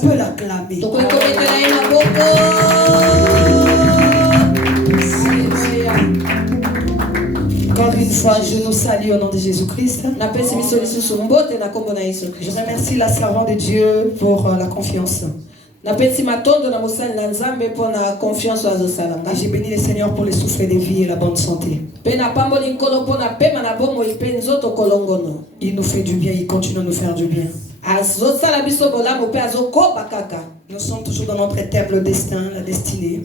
peut l'acclamer. Encore une fois, je nous salue au nom de Jésus-Christ. Je remercie la servante de Dieu pour la confiance. Et j'ai béni le Seigneur pour le souffle de vie et la bonne santé. Il nous fait du bien, il continue à nous faire du bien. Nous sommes toujours dans notre thème, le destin, la destinée.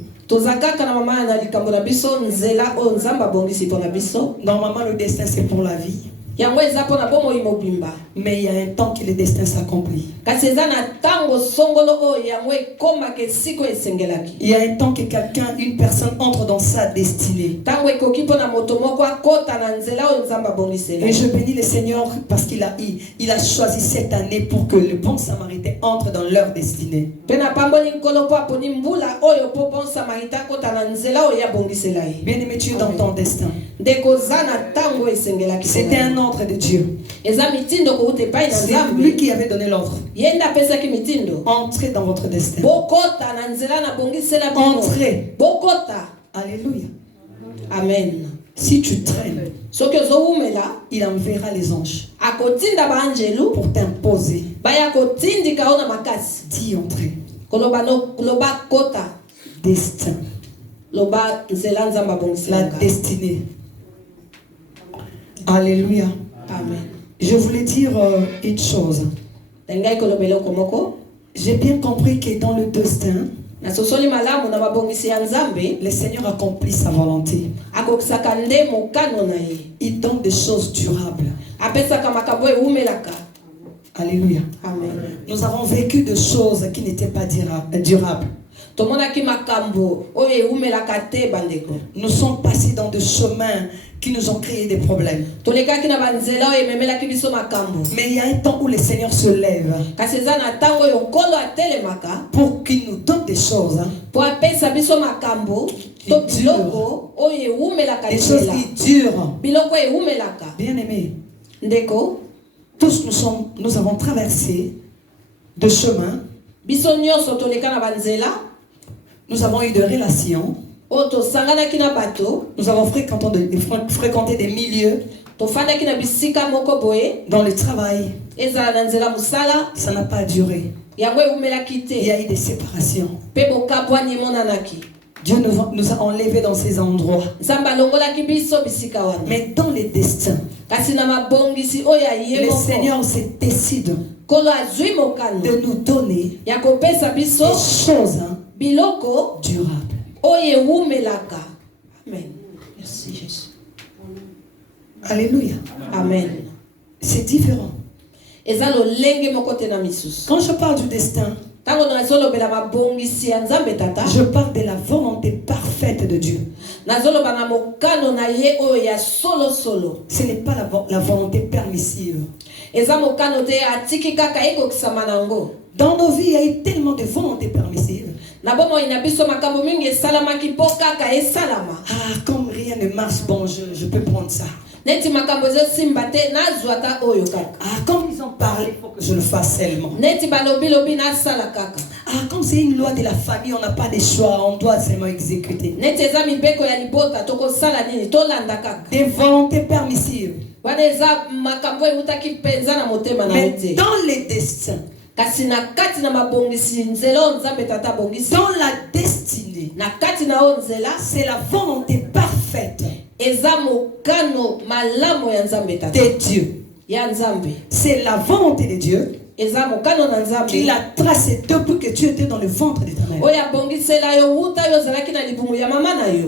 Normalement, le destin, c'est pour la vie. Mais il y a un temps que le destin s'accomplit. Il y a un temps que quelqu'un, une personne entre dans sa destinée. Et je bénis le Seigneur parce qu'il a choisi cette année pour que le bon samaritain entre dans leur destinée. Bien-aimé, tu es dans ton destin. C'était un ordre de Dieu. C'est lui qui avait donné l'ordre. Entrez dans votre destin. Entrez. Alléluia. Amen. Si tu traînes, il enverra les anges pour t'imposer. Dis entrez. Destin. La destinée. Alléluia. Amen. Je voulais dire une chose. J'ai bien compris que dans le destin, le Seigneur accomplit sa volonté. Il donne des choses durables. Alléluia. Amen. Nous avons vécu des choses qui n'étaient pas durables. Nous sommes passés dans des chemins qui nous ont créé des problèmes. Mais il y a un temps où le Seigneur se lève pour qu'il nous donne des choses. Des choses qui durent. Bien aimé, tous nous avons traversé de chemins. Nous avons eu des relations. Nous avons fréquenté des milieux. Dans le travail, ça n'a pas duré. Il y a eu des séparations. Dieu nous a enlevés dans ces endroits. Mais dans les destins, le Seigneur se décide de nous donner des choses durables. Amen. Merci Jésus. Alléluia. Amen. C'est différent. Quand je parle du destin, je parle de la volonté parfaite de Dieu. Ce n'est pas la volonté permissive. Dans nos vies, il y a eu tellement de volontés permissives. Comme rien ne marche, bon, je peux prendre ça. Comme ils ont parlé, il faut que je le fasse seulement. Comme c'est une loi de la famille, on n'a pas de choix, on doit seulement exécuter. Des volontés permissives. Mais dans les destins, dans la destinée, c'est la volonté parfaite de Dieu. C'est la volonté de Dieu qu'il a tracé depuis que tu étais dans le ventre de ta mère.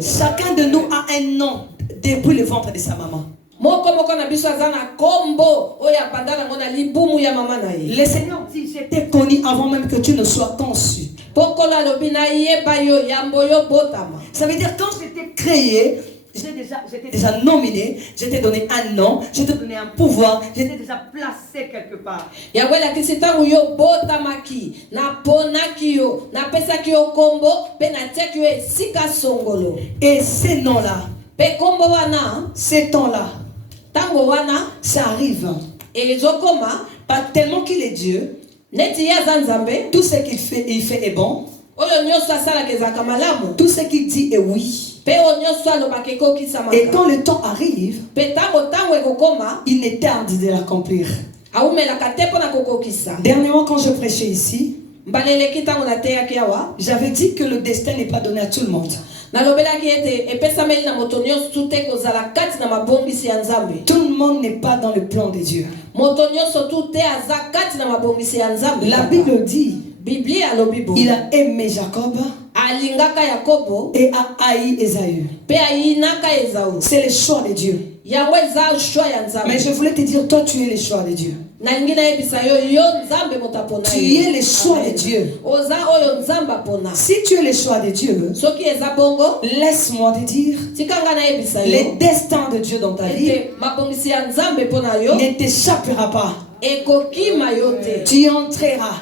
Chacun de nous a un nom depuis le ventre de sa maman. Le Seigneur dit, je t'ai connu avant même que tu ne sois conçu. Ça veut dire quand je t'ai créé, j'étais déjà nominé, je t'ai donné un nom, je t'ai donné un pouvoir, je t'ai déjà placé quelque part. Et ces noms-là, ces temps-là, ça arrive. Pas tellement qu'il est Dieu, Tout ce qu'il fait est bon. Tout ce qu'il dit est oui. Et quand le temps arrive, il n'est tarde de l'accomplir. Dernièrement, quand je prêchais ici, j'avais dit que le destin n'est pas donné à tout le monde. Tout le monde n'est pas dans le plan de Dieu. La Bible dit, il a aimé Jacob et a haï Ésaü. C'est le choix de Dieu. Mais je voulais te dire, toi tu es le choix de Dieu. Tu es le choix de Dieu. Si tu es le choix de Dieu, laisse-moi te dire, le destin de Dieu dans ta vie ne t'échappera pas. Tu entreras.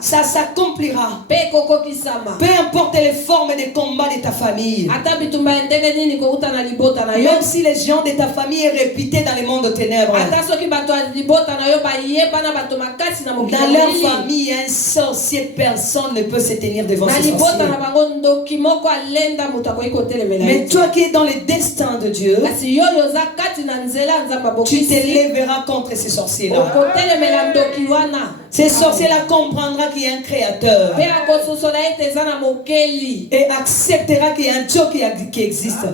Ça s'accomplira. Peu importe les formes de combat de ta famille. Même si les gens de ta famille est réputé dans le monde de ténèbres. Dans leur famille, il y a un sorcier, personne ne peut se tenir devant ce sorcier. Mais toi qui es dans le destin de Dieu, tu t'élèveras contre ces sorciers-là. Ces sorciers-là comprendra qu'il y a un créateur et acceptera qu'il y a un Dieu qui existe.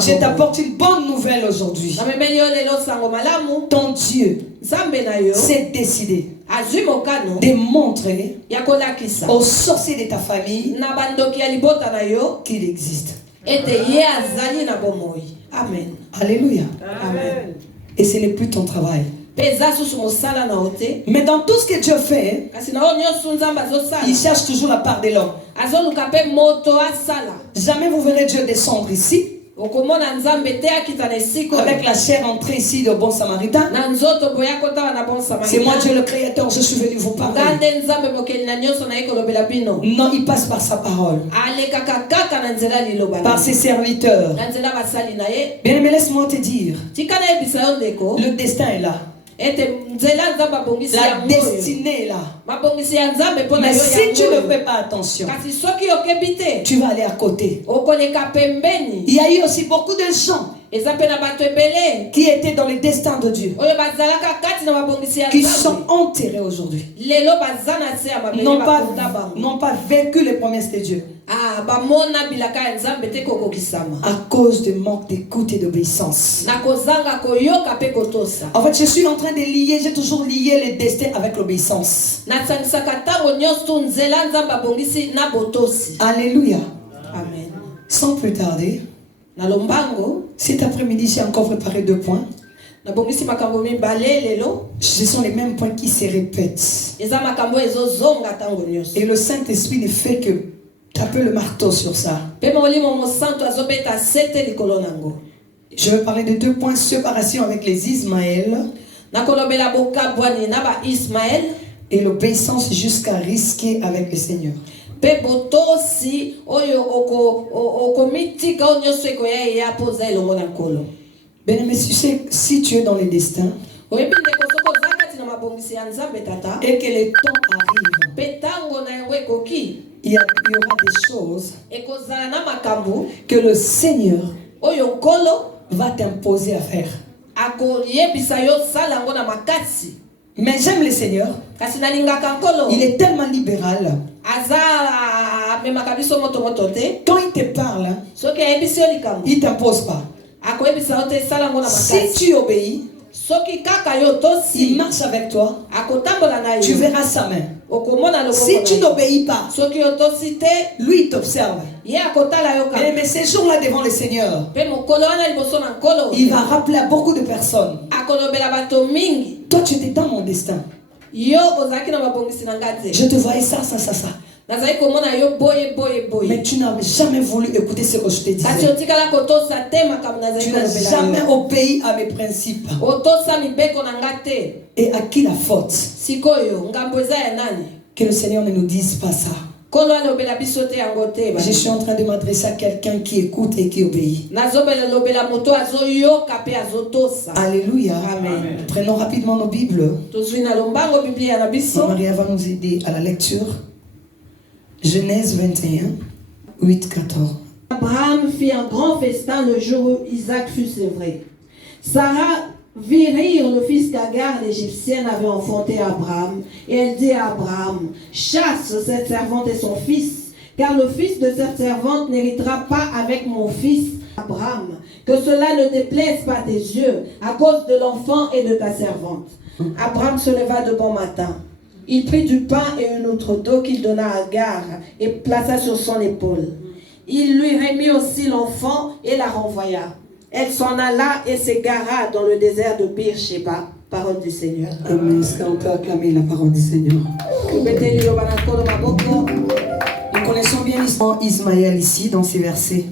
Je t'apporte une bonne nouvelle aujourd'hui. Ton Dieu s'est décidé de montrer aux sorciers de ta famille qu'il existe. Amen. Alléluia. Amen. Et ce n'est plus ton travail. Mais dans tout ce que Dieu fait, il cherche toujours la part de l'homme. Jamais vous verrez Dieu descendre ici avec la chair entrée ici de bon samaritain. C'est moi Dieu le créateur, je suis venu vous parler. Non, il passe par sa parole, par ses serviteurs. Bien aimé, laisse-moi te dire, le destin est là. La destinée est là. Mais si tu ne fais pas attention, tu vas aller à côté. Il y a eu aussi beaucoup de gens qui étaient dans le destin de Dieu, qui sont enterrés aujourd'hui, n'ont pas vécu les promesses de Dieu à cause du manque d'écoute et d'obéissance. En fait, je suis en train de lier, j'ai toujours lié le destin avec l'obéissance. Alléluia. Amen. Sans plus tarder, cet après-midi, j'ai encore préparé 2 points. Ce sont les mêmes points qui se répètent. Et le Saint-Esprit ne fait que taper le marteau sur ça. Je vais parler de 2 points: séparation avec les Ismaël et l'obéissance jusqu'à risquer avec le Seigneur. Bien aimé, si tu es dans les destins et que le temps arrive, il y aura des choses que le Seigneur va t'imposer à faire. Mais j'aime le Seigneur. Il est tellement libéral. Quand il te parle, il ne t'impose pas. Si tu obéis, il marche avec toi. Tu verras sa main. Si tu n'obéis pas, lui il t'observe. Mais ces jours-là devant le Seigneur, il va rappeler à beaucoup de personnes: toi tu étais dans mon destin. Je te voyais ça. Mais tu n'as jamais voulu écouter ce que je te disais. Tu n'as jamais obéi à mes principes. Et à qui la faute? Que le Seigneur ne nous dise pas ça. Je suis en train de m'adresser à quelqu'un qui écoute et qui obéit. Alléluia. Amen. Prenons rapidement nos Bibles. Maria va nous aider à la lecture. Genèse 21, 8-14. Abraham fit un grand festin le jour où Isaac fut sevré. Sarah vit rire le fils qu'Agar, l'Égyptienne, avait enfanté à Abraham. Et elle dit à Abraham, chasse cette servante et son fils, car le fils de cette servante n'héritera pas avec mon fils Abraham. Que cela ne déplaise pas tes yeux à cause de l'enfant et de ta servante. Abraham se leva de bon matin. Il prit du pain et une outre d'eau qu'il donna à Agar et plaça sur son épaule. Il lui remit aussi l'enfant et la renvoya. Elle s'en alla et s'égara dans le désert de Beersheba. Parole du Seigneur. Amen. Est-ce qu'on peut acclamer la parole du Seigneur? Nous connaissons bien l'histoire d'Ismaël ici dans ces versets.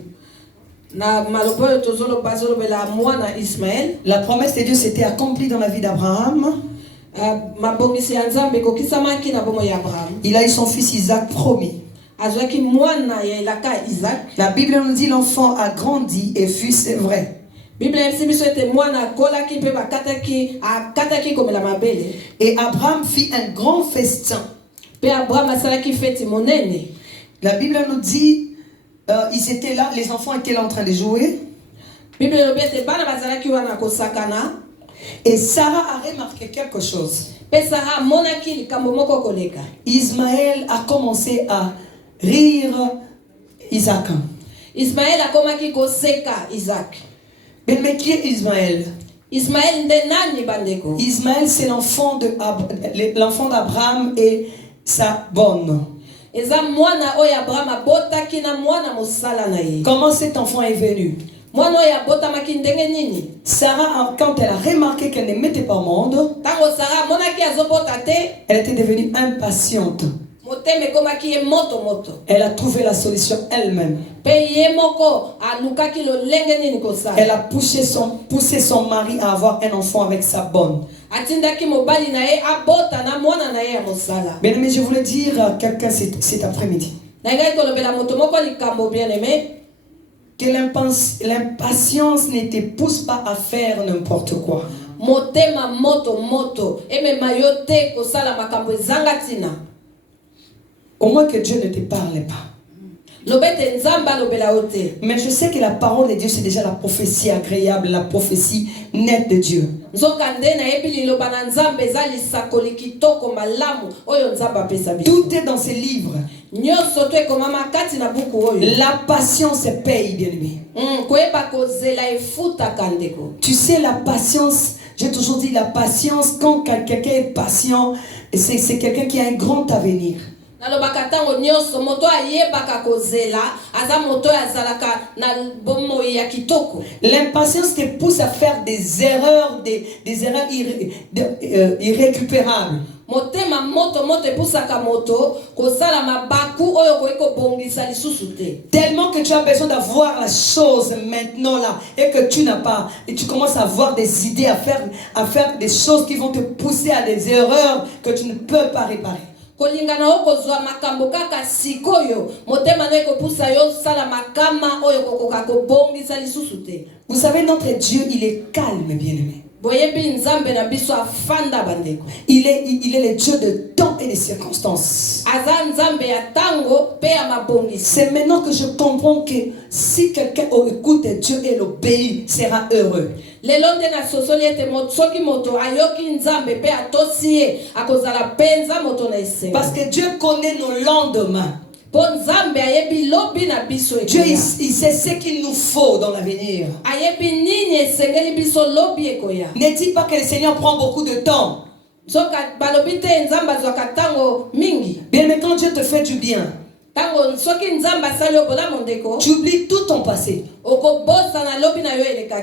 La promesse de Dieu s'était accomplie dans la vie d'Abraham. Il a eu son fils Isaac promis. La Bible nous dit l'enfant a grandi et fut sevré. Et Abraham fit un grand festin. La Bible nous dit ils étaient là, les enfants étaient là en train de jouer. Et Sarah a remarqué quelque chose. Ismaël a commencé à rire Isaac. Ismaël a commencé à seka Isaac. Mais qui est Ismaël? Ismaël ndenani bandeko. Ismaël c'est l'enfant d'Abraham et sa bonne. Comment cet enfant est venu? Sarah, quand elle a remarqué qu'elle ne mettait pas au monde, elle était devenue impatiente. Elle a trouvé la solution elle-même. Elle a poussé son mari à avoir un enfant avec sa bonne. Mais je voulais dire à quelqu'un cet après-midi que l'impatience ne te pousse pas à faire n'importe quoi. Au moins que Dieu ne te parle pas. Mais je sais que la parole de Dieu c'est déjà la prophétie agréable, la prophétie nette de Dieu. Tout est dans ces livres. La patience paye, bien-aimé. Tu sais la patience, j'ai toujours dit la patience, quand quelqu'un est patient, c'est quelqu'un qui a un grand avenir. L'impatience te pousse à faire des erreurs, des erreurs irrécupérables. Tellement que tu as besoin d'avoir la chose maintenant là et que tu n'as pas, et tu commences à avoir des idées à faire des choses qui vont te pousser à des erreurs que tu ne peux pas réparer. Vous savez, notre Dieu, il est calme, bien-aimé. Il est le Dieu de temps et de circonstances. C'est maintenant que je comprends que si quelqu'un écoute Dieu et l'obéit, sera heureux. Parce que Dieu connaît nos lendemains. Dieu il sait ce qu'il nous faut dans l'avenir. Ne dis pas que le Seigneur prend beaucoup de temps. Bien, mais quand Dieu te fait du bien, tu oublies tout ton passé.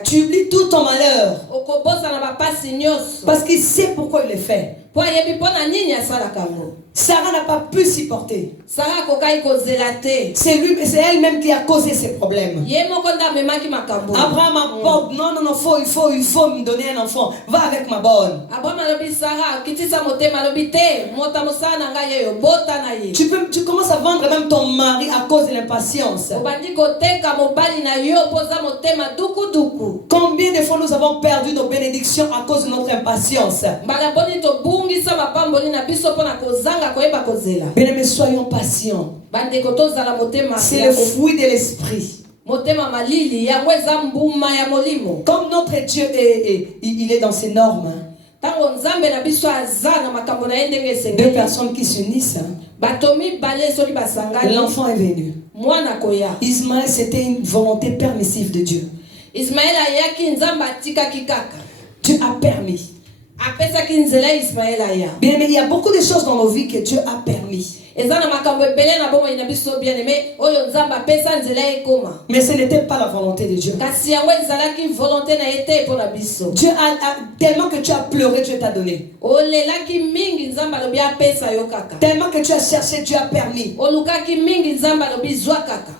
Tu oublies tout ton malheur. Parce qu'il sait pourquoi il le fait. Sarah n'a pas pu supporter. C'est elle-même qui a causé ces problèmes. Abraham apporte, non, il faut me donner un enfant. Va avec ma bonne. Tu commences à vendre même ton mari à cause de l'impatience. Combien de fois nous avons perdu nos bénédictions à cause de notre impatience? Bien-aimés, soyons patients. C'est le fruit de l'esprit. Comme notre Dieu il est dans ses normes. Deux personnes qui s'unissent. L'enfant est venu. Ismaël, c'était une volonté permissive de Dieu. Dieu a permis. Bien, mais il y a beaucoup de choses dans nos vies que Dieu a permis. Mais ce n'était pas la volonté de Dieu. Dieu a tellement que tu as pleuré, Dieu t'a donné. Tellement que tu as cherché, Dieu a permis.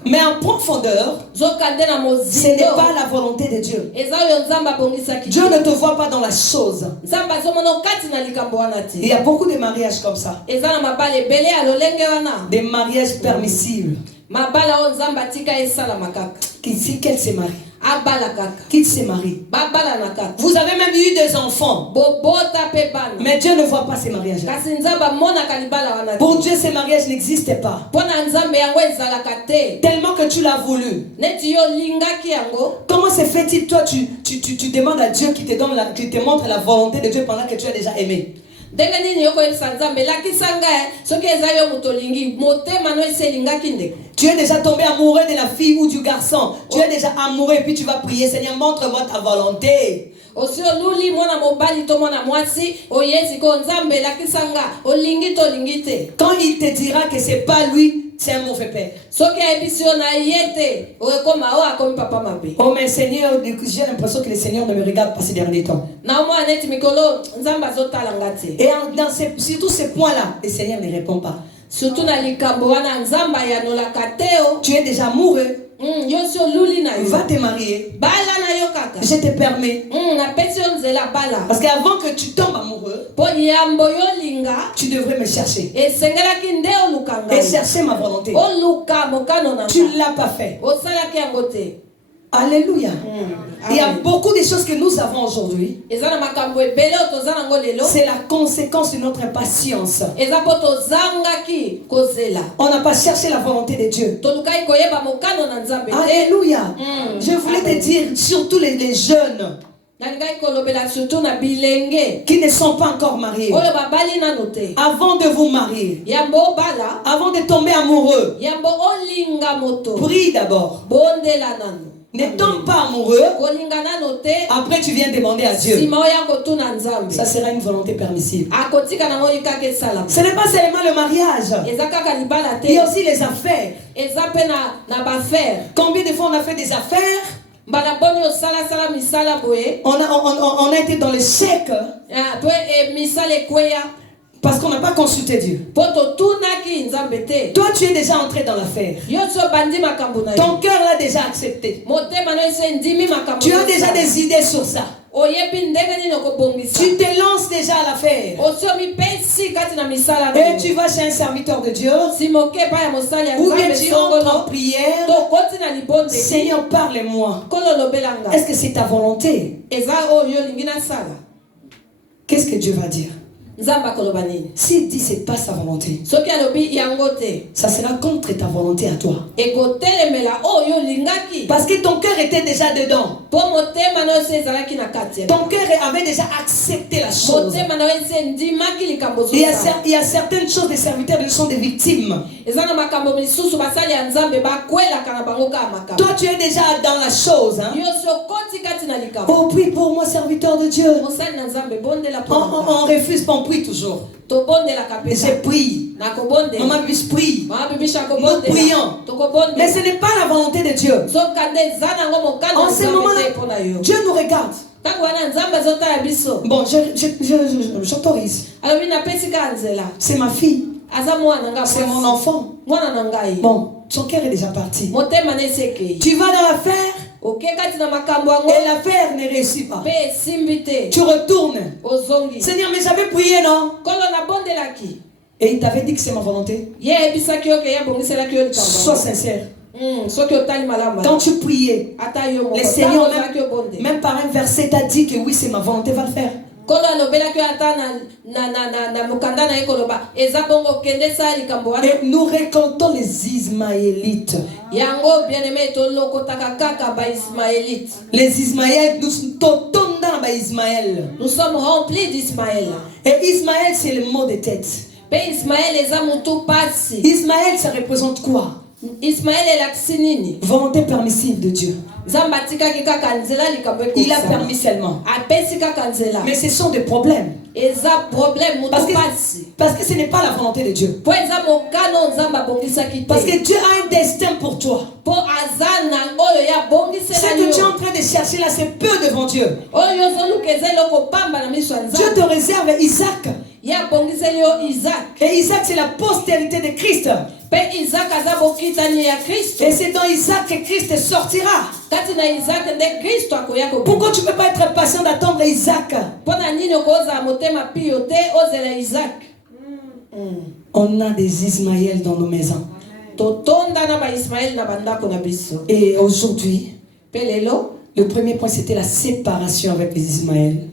Mais en profondeur, ce n'est pas la volonté de Dieu. Dieu ne te voit pas dans la chose. Il y a beaucoup de mariages comme ça. Des mariages permissibles. Qui qu'elle se marie. Qui se marie. Vous avez même eu des enfants. Mais Dieu ne voit pas ces mariages. Pour Dieu, ces mariages n'existent pas. Tellement que tu l'as voulu. Comment se fait-il, toi, tu demandes à Dieu qui te montre la volonté de Dieu pendant que tu as déjà aimé? Tu es déjà tombé amoureux de la fille ou du garçon. Tu es déjà amoureux et puis tu vas prier, Seigneur, montre-moi ta volonté. Quand il te dira que c'est pas lui, c'est un mauvais père. Oh mais Seigneur, j'ai l'impression que le Seigneur ne me regarde pas ces derniers temps. Et surtout ces points-là, le Seigneur ne répond pas. Tu es déjà amoureux. Va te marier. Je te permets. Parce qu'avant que tu tombes amoureux, tu devrais me chercher et chercher ma volonté. Tu ne l'as pas fait. Alléluia. Il y a beaucoup de choses que nous avons aujourd'hui. C'est la conséquence de notre impatience. On n'a pas cherché la volonté de Dieu. Alléluia. Je voulais te dire, surtout les jeunes qui ne sont pas encore mariés, avant de vous marier, avant de tomber amoureux, prie d'abord. Ne tombe pas amoureux. Après tu viens demander à Dieu. Ça sera une volonté permissive. Ce n'est pas seulement le mariage. Il y a aussi les affaires. Combien de fois on a fait des affaires? On a été dans le chèque. Parce qu'on n'a pas consulté Dieu. Toi, tu es déjà entré dans l'affaire. Ton cœur l'a déjà accepté. Tu as déjà des idées sur ça. Tu te lances déjà à l'affaire. Et tu vas chez un serviteur de Dieu. Ou bien tu entres en prière. Seigneur, parle-moi. Est-ce que c'est ta volonté? Qu'est-ce que Dieu va dire? S'il dit c'est pas sa volonté, ça sera contre ta volonté à toi. Parce que ton cœur était déjà dedans. Ton cœur avait déjà accepté la chose. Il y a certaines choses, des serviteurs de sont des victimes. Toi tu es déjà dans la chose, hein? Oh prie pour moi, serviteur de Dieu. On refuse pas, on prie toujours. Je prie. Maman Biche prie. Nous prions. Mais ce n'est pas la volonté de Dieu. En ce moment-là, Dieu nous regarde. Bon, j'autorise. C'est ma fille. C'est mon enfant. Bon, son cœur est déjà parti. Tu vas dans l'affaire et l'affaire ne réussit pas. Tu retournes. Seigneur, mais j'avais prié, non? Et il t'avait dit que c'est ma volonté. Sois sincère. Quand tu priais, le Seigneur, même par un verset, t'a dit que oui, c'est ma volonté, va le faire. Et nous récoltons les Ismaélites. Les Ismaélites, nous sommes remplis d'Ismaël. Et Ismaël, c'est le mot de tête. Ismaël, ça représente quoi? Volonté permissive de Dieu. Il a permis seulement. Mais ce sont des problèmes. Parce que ce n'est pas la volonté de Dieu. Parce que Dieu a un destin pour toi. Ce que tu es en train de chercher là, c'est peu devant Dieu. Dieu te réserve Isaac. Et Isaac, c'est la postérité de Christ. Et c'est dans Isaac que Christ sortira. Pourquoi tu ne peux pas être patient d'attendre Isaac? On a des Ismaël dans nos maisons. Et aujourd'hui, le premier point, c'était la séparation avec les Ismaël.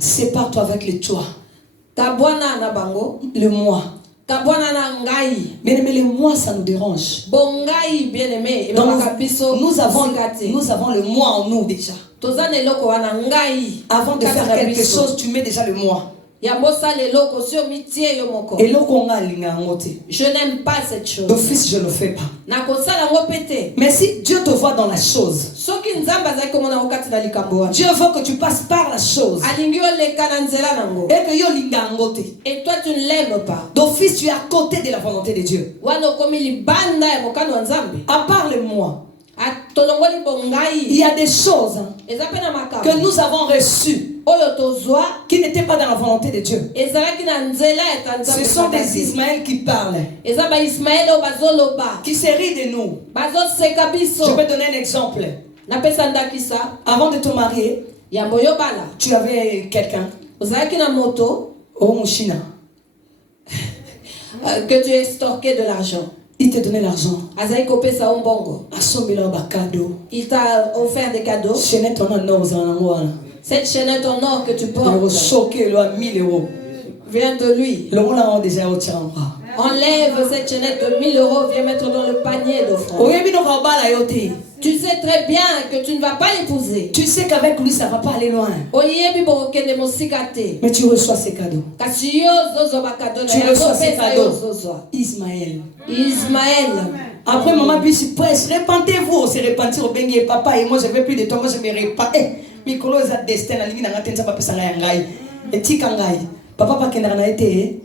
Sépare-toi avec le toi. Le moi. Mais le moi, ça nous dérange. Nous avons le moi en nous déjà. Avant de faire quelque chose, tu mets déjà le moi. Et je n'aime pas cette chose. D'office, je ne le fais pas. Mais si Dieu te voit dans la chose, Dieu veut que tu passes par la chose. Et toi tu ne l'aimes pas. D'office, tu es à côté de la volonté de Dieu. À part le moi, il y a des choses que nous avons reçues qui n'étaient pas dans la volonté de Dieu. Ce sont des Ismaël qui parlent, qui se rient de nous. Je vais donner un exemple. Avant de te marier, tu avais quelqu'un, que tu extorquais de l'argent. Il te donnait l'argent. Il t'a offert des cadeaux. Cette chaînette en or que tu portes vient de lui. Enlève cette chaînette de 1000 euros, viens mettre dans le panier d'offrande. Tu sais très bien que tu ne vas pas l'épouser. Tu sais qu'avec lui ça ne va pas aller loin. Mais tu reçois ces cadeaux. Tu reçois ces cadeaux. Ismaël. Après maman puis si presse, répentez-vous, on se repentir au béni papa et moi je veux plus de toi, moi je me repens. Mikolo est destin la ligne na ngatenza papa sanga yangai. Et tikangai. Papa pa kendana na été.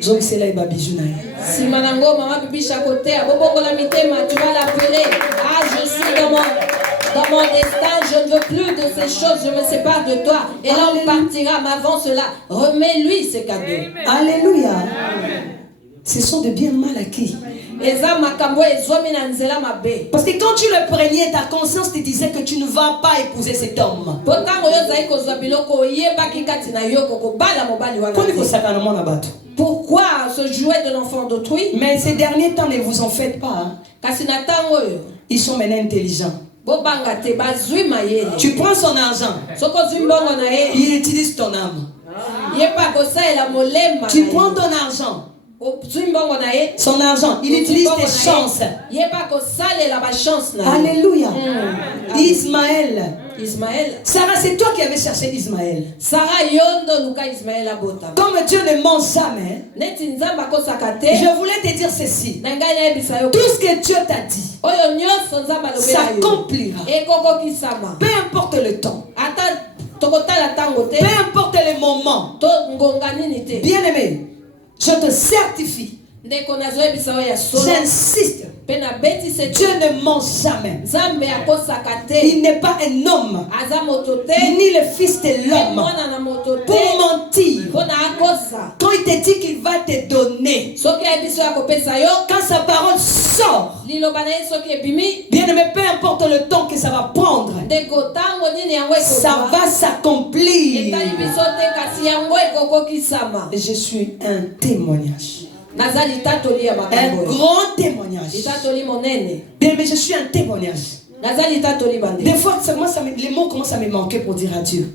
Zomi sela iba bijou na. Si manango maman bibi chakote, abobongo la mitema, tu vas l'appeler. Ah, je suis dans mon destin, je ne veux plus de ces choses, je me sépare de toi. Et là on partira, mais avant cela, remets-lui ses cadeaux. Alléluia. Ce sont de bien mal acquis. Parce que quand tu le prenais, ta conscience te disait que tu ne vas pas épouser cet homme. Pourquoi se jouer de l'enfant d'autrui? Mais ces derniers temps, ne vous en faites pas. Ils sont maintenant intelligents. Tu prends son argent. Il utilise ton âme. Tu prends ton argent. Son argent, il utilise tes chances. Alléluia. Ismaël. Sarah, c'est toi qui avais cherché Ismaël. Comme Dieu ne ment jamais, je voulais te dire ceci. Tout ce que Dieu t'a dit s'accomplira. Peu importe le temps, peu importe les moments. Bien aimé, je te certifie, j'insiste, Dieu ne ment jamais. Il n'est pas un homme, ni le fils de l'homme, pour mentir. Quand il te dit qu'il va te donner, quand sa parole sort, bien aimé, peu importe le temps que ça va prendre, ça va s'accomplir. Je suis un témoignage. Un grand témoignage. Bien, mais je suis un témoignage. Des fois, les mots commencent à me manquer pour dire adieu.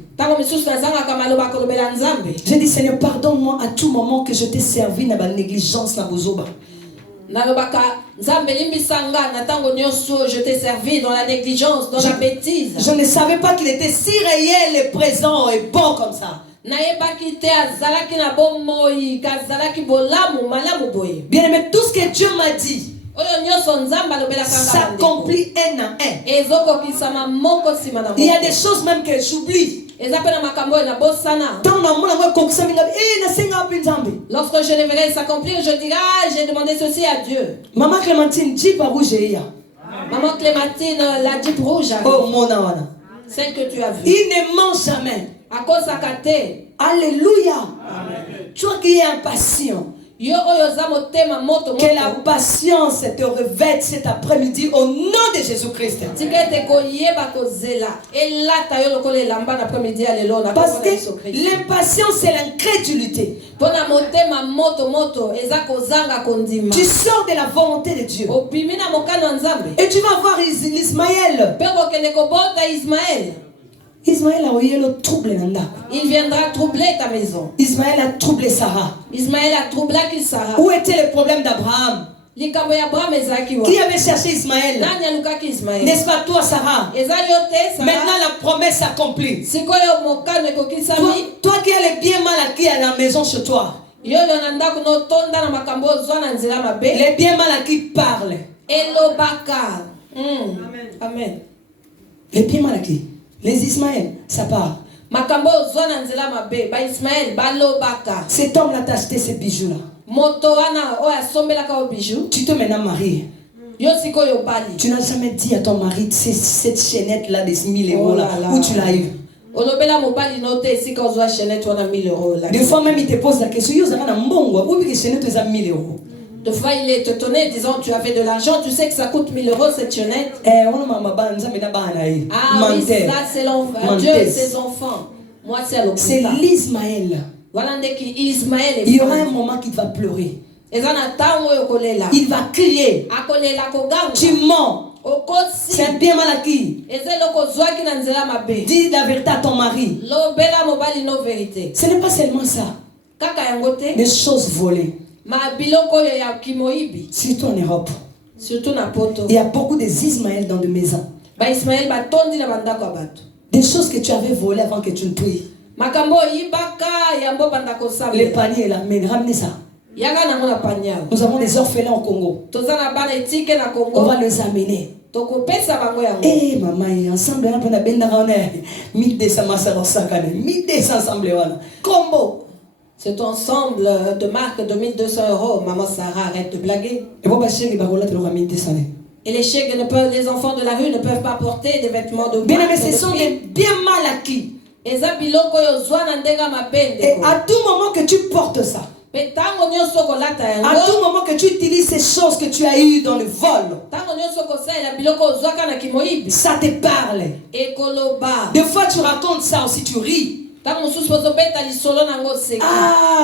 Je dis, Seigneur, pardonne-moi à tout moment que je t'ai servi dans la négligence, dans bozoba. Je t'ai servi dans la négligence, dans la bêtise. Je ne savais pas qu'il était si réel et présent et bon comme ça. Bien aimé, tout ce que Dieu m'a dit s'accomplit un à un. Il y a des choses même que j'oublie. Lorsque je les verrai s'accomplir, je dirai, ah, j'ai demandé ceci à Dieu. Maman Clémentine, dis par où j'ai. Maman Clémentine, la Jeep rouge. Oh mon âme. Celle que tu as vue. Il ne ment jamais. Alléluia. Amen. Toi qui es impatient, que la patience te revête cet après-midi au nom de Jésus-Christ. Parce que l'impatience, c'est l'incrédulité. Tu sors de la volonté de Dieu. Et tu vas voir Ismaël. Ismaël a eu le trouble. Il viendra troubler ta maison. Ismaël a troublé Sarah. Ismaël a troublé Sarah. Où était le problème d'Abraham? Qui avait cherché Ismaël? N'est-ce pas toi, Sarah? Maintenant la promesse s'accomplit. Toi qui as le bien mal acquis à la maison chez toi. Les bien mal acquis parlent. Amen. Les bien mal acquis. Les Ismaël, ça part. Cet homme-là t'a acheté ces bijoux-là. Tu te maintenant marié. Tu n'as jamais dit à ton mari, c'est cette chaînette-là des 1000 euros là, où tu l'as eu. Des fois même il te pose la question, où est-ce que chaînette est à 1000 euros? Des fois, il est étonné disant tu avais de l'argent, tu sais que ça coûte 1000 euros cette chaînette. Ah oui, ça c'est Dieu, ses enfants. Moi c'est l'autre. C'est l'Ismaël. Il y aura un moment qu'il va pleurer. Il va crier. Tu mens. C'est un bien mal acquis. Dis la vérité à ton mari. Ce n'est pas seulement ça. Des choses volées. Surtout en Europe. Il y a beaucoup d'Ismaël dans les maisons. Des choses que tu avais volées avant que tu ne tues. Les paniers là, mais ramenez ça. Nous avons des orphelins au Congo. On va les amener. Eh maman, ensemble on a 1200 ensemble combo. Cet ensemble de marques de 1200 €, maman Sarah, arrête de blaguer. Et les chèques les enfants de la rue ne peuvent pas porter des vêtements de marque. Bien mais ce sont des bien mal acquis. Et à tout moment que tu portes ça, à tout moment que tu utilises ces choses que tu as eues dans le vol, ça te parle. Des fois tu racontes ça aussi, tu ris. Ah,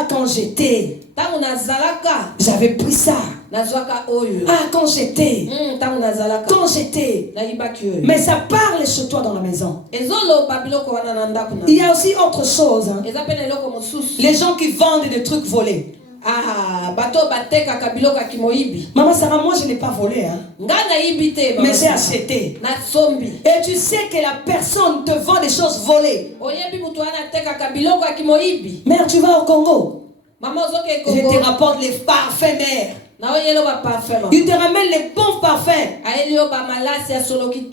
quand j'étais, j'avais pris ça. Ah, quand j'étais, mais ça parle chez toi dans la maison. Il y a aussi autre chose, hein. Les gens qui vendent des trucs volés. Maman Sarah, moi je n'ai pas volé, hein. Mais j'ai acheté. Et tu sais que la personne te vend des choses volées. Mère, tu vas au Congo. Je te rapporte les parfums, mère. Il te ramène les bons parfums.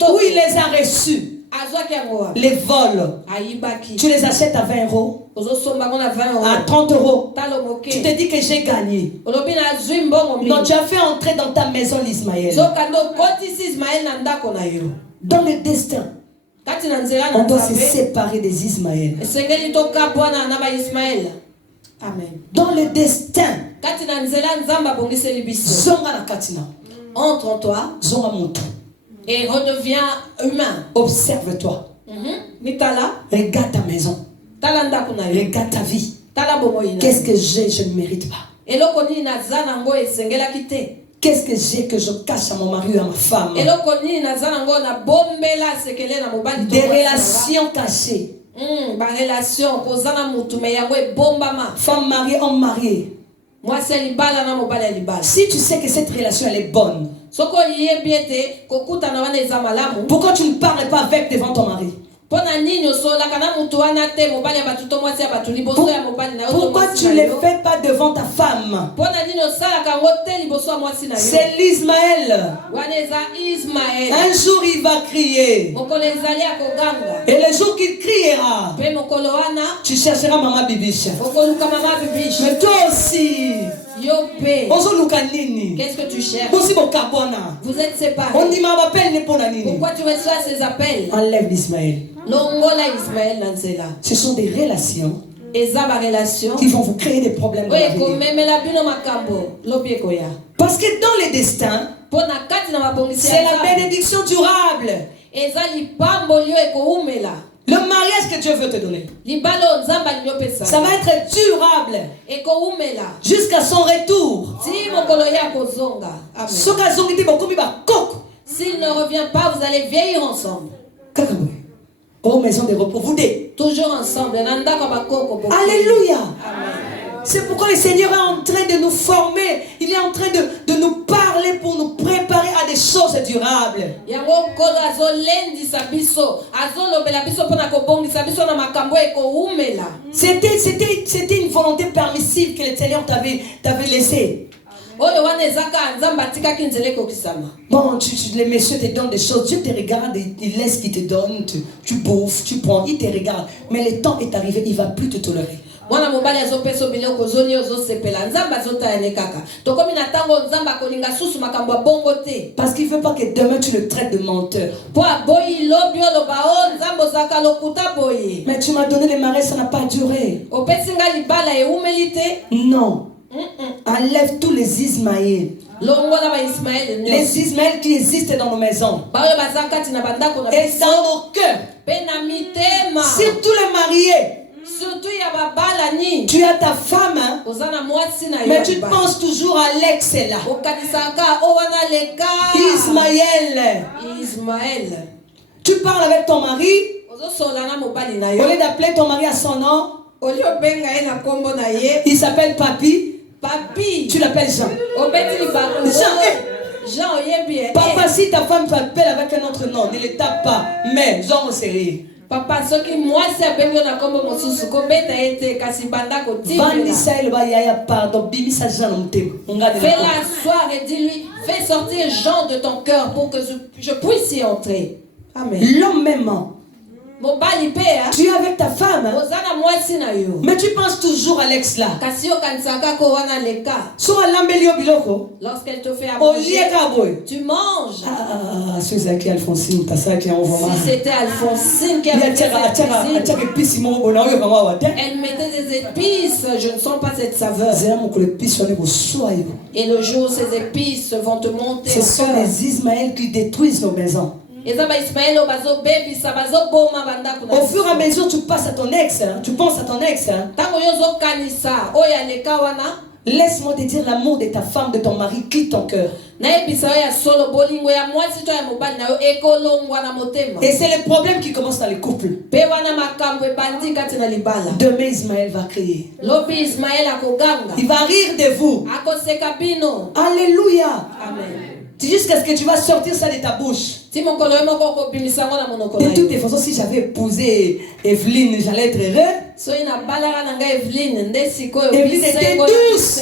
Où il les a reçus. les vols, tu les achètes à 20 €, à 30 €. Tu te dis que j'ai gagné. Non, tu as fait entrer dans ta maison l'Ismaël. Dans le destin, on doit se séparer des Ismaël. Amen. Dans le destin, entre en toi et redeviens humain. Observe-toi. Regarde ta maison. Regarde ta vie. Qu'est-ce que j'ai, je ne mérite pas. Qu'est-ce que j'ai que je cache à mon mari ou à ma femme? Des relations cachées. Femme mariée, homme marié. Si tu sais que cette relation elle est bonne, pourquoi tu ne parles pas avec devant ton mari? Pourquoi tu ne le fais pas devant ta femme? C'est l'Ismaël. Un jour il va crier. Et le jour qu'il criera, tu chercheras Maman Bibiche. Mais toi aussi. Qu'est-ce que tu cherches? Vous êtes séparés. Pourquoi tu reçois ces appels? Enlève l'Ismaël. Ce sont des relations qui vont vous créer des problèmes dans la vie. Parce que dans les destins, c'est la bénédiction durable. Le mariage que Dieu veut te donner, ça va être durable jusqu'à son retour. S'il ne revient pas, vous allez vieillir ensemble. Oh, maison de repos, vous deux. Toujours ensemble. Alléluia. C'est pourquoi le Seigneur est en train de nous former. Il est en train de nous parler pour nous préparer à des choses durables. C'était une volonté permissive que le Seigneur t'avait laissée. Bon, les messieurs te donnent des choses, Dieu te regarde, il laisse qu'il te donne, tu bouffes, tu prends, il te regarde. Mais le temps est arrivé, il ne va plus te tolérer. Parce qu'il ne veut pas que demain tu le traites de menteur. Mais tu m'as donné le mariage, ça n'a pas duré. Non. Enlève tous les Ismaël. Les Ismaël qui existent dans nos maisons et dans nos cœurs. Surtout les mariés. Tu as ta femme, hein? Mais tu penses toujours à l'ex là. Ismaël. Tu parles avec ton mari. Au lieu d'appeler ton mari à son nom, il s'appelle Papi. Tu l'appelles Jean. Jean, papa, si ta femme t'appelle avec un autre nom, ne le tape pas. Mais Jean, c'est rire. Papa, ce qui moi c'est bien na kombo mosusu ko beta ete kasi banda ko timela. Fais la soirée, dis-lui, fais sortir Jean de ton cœur pour que je puisse y entrer. Amen. L'homme même. Tu es avec ta femme, hein? Mais tu penses toujours à l'ex là. Lorsqu'elle te fait à manger, tu manges. Si c'était Alphonsine qui avait fait elle mettait des épices, je ne sens pas cette saveur. Et le jour où ces épices vont te monter. Ce sont les Ismaël qui détruisent nos maisons. Au fur et à mesure tu passes à ton ex, hein, tu penses à ton ex, hein. Laisse-moi te dire, l'amour de ta femme, de ton mari quitte ton cœur. Et c'est le problème qui commence dans les couples. Demain Ismaël va crier. Il va rire de vous. Alléluia. Amen. C'est jusqu'à ce que tu vas sortir ça de ta bouche. De toutes les façons, si j'avais épousé Evelyne, j'allais être heureux. Evelyne était douce.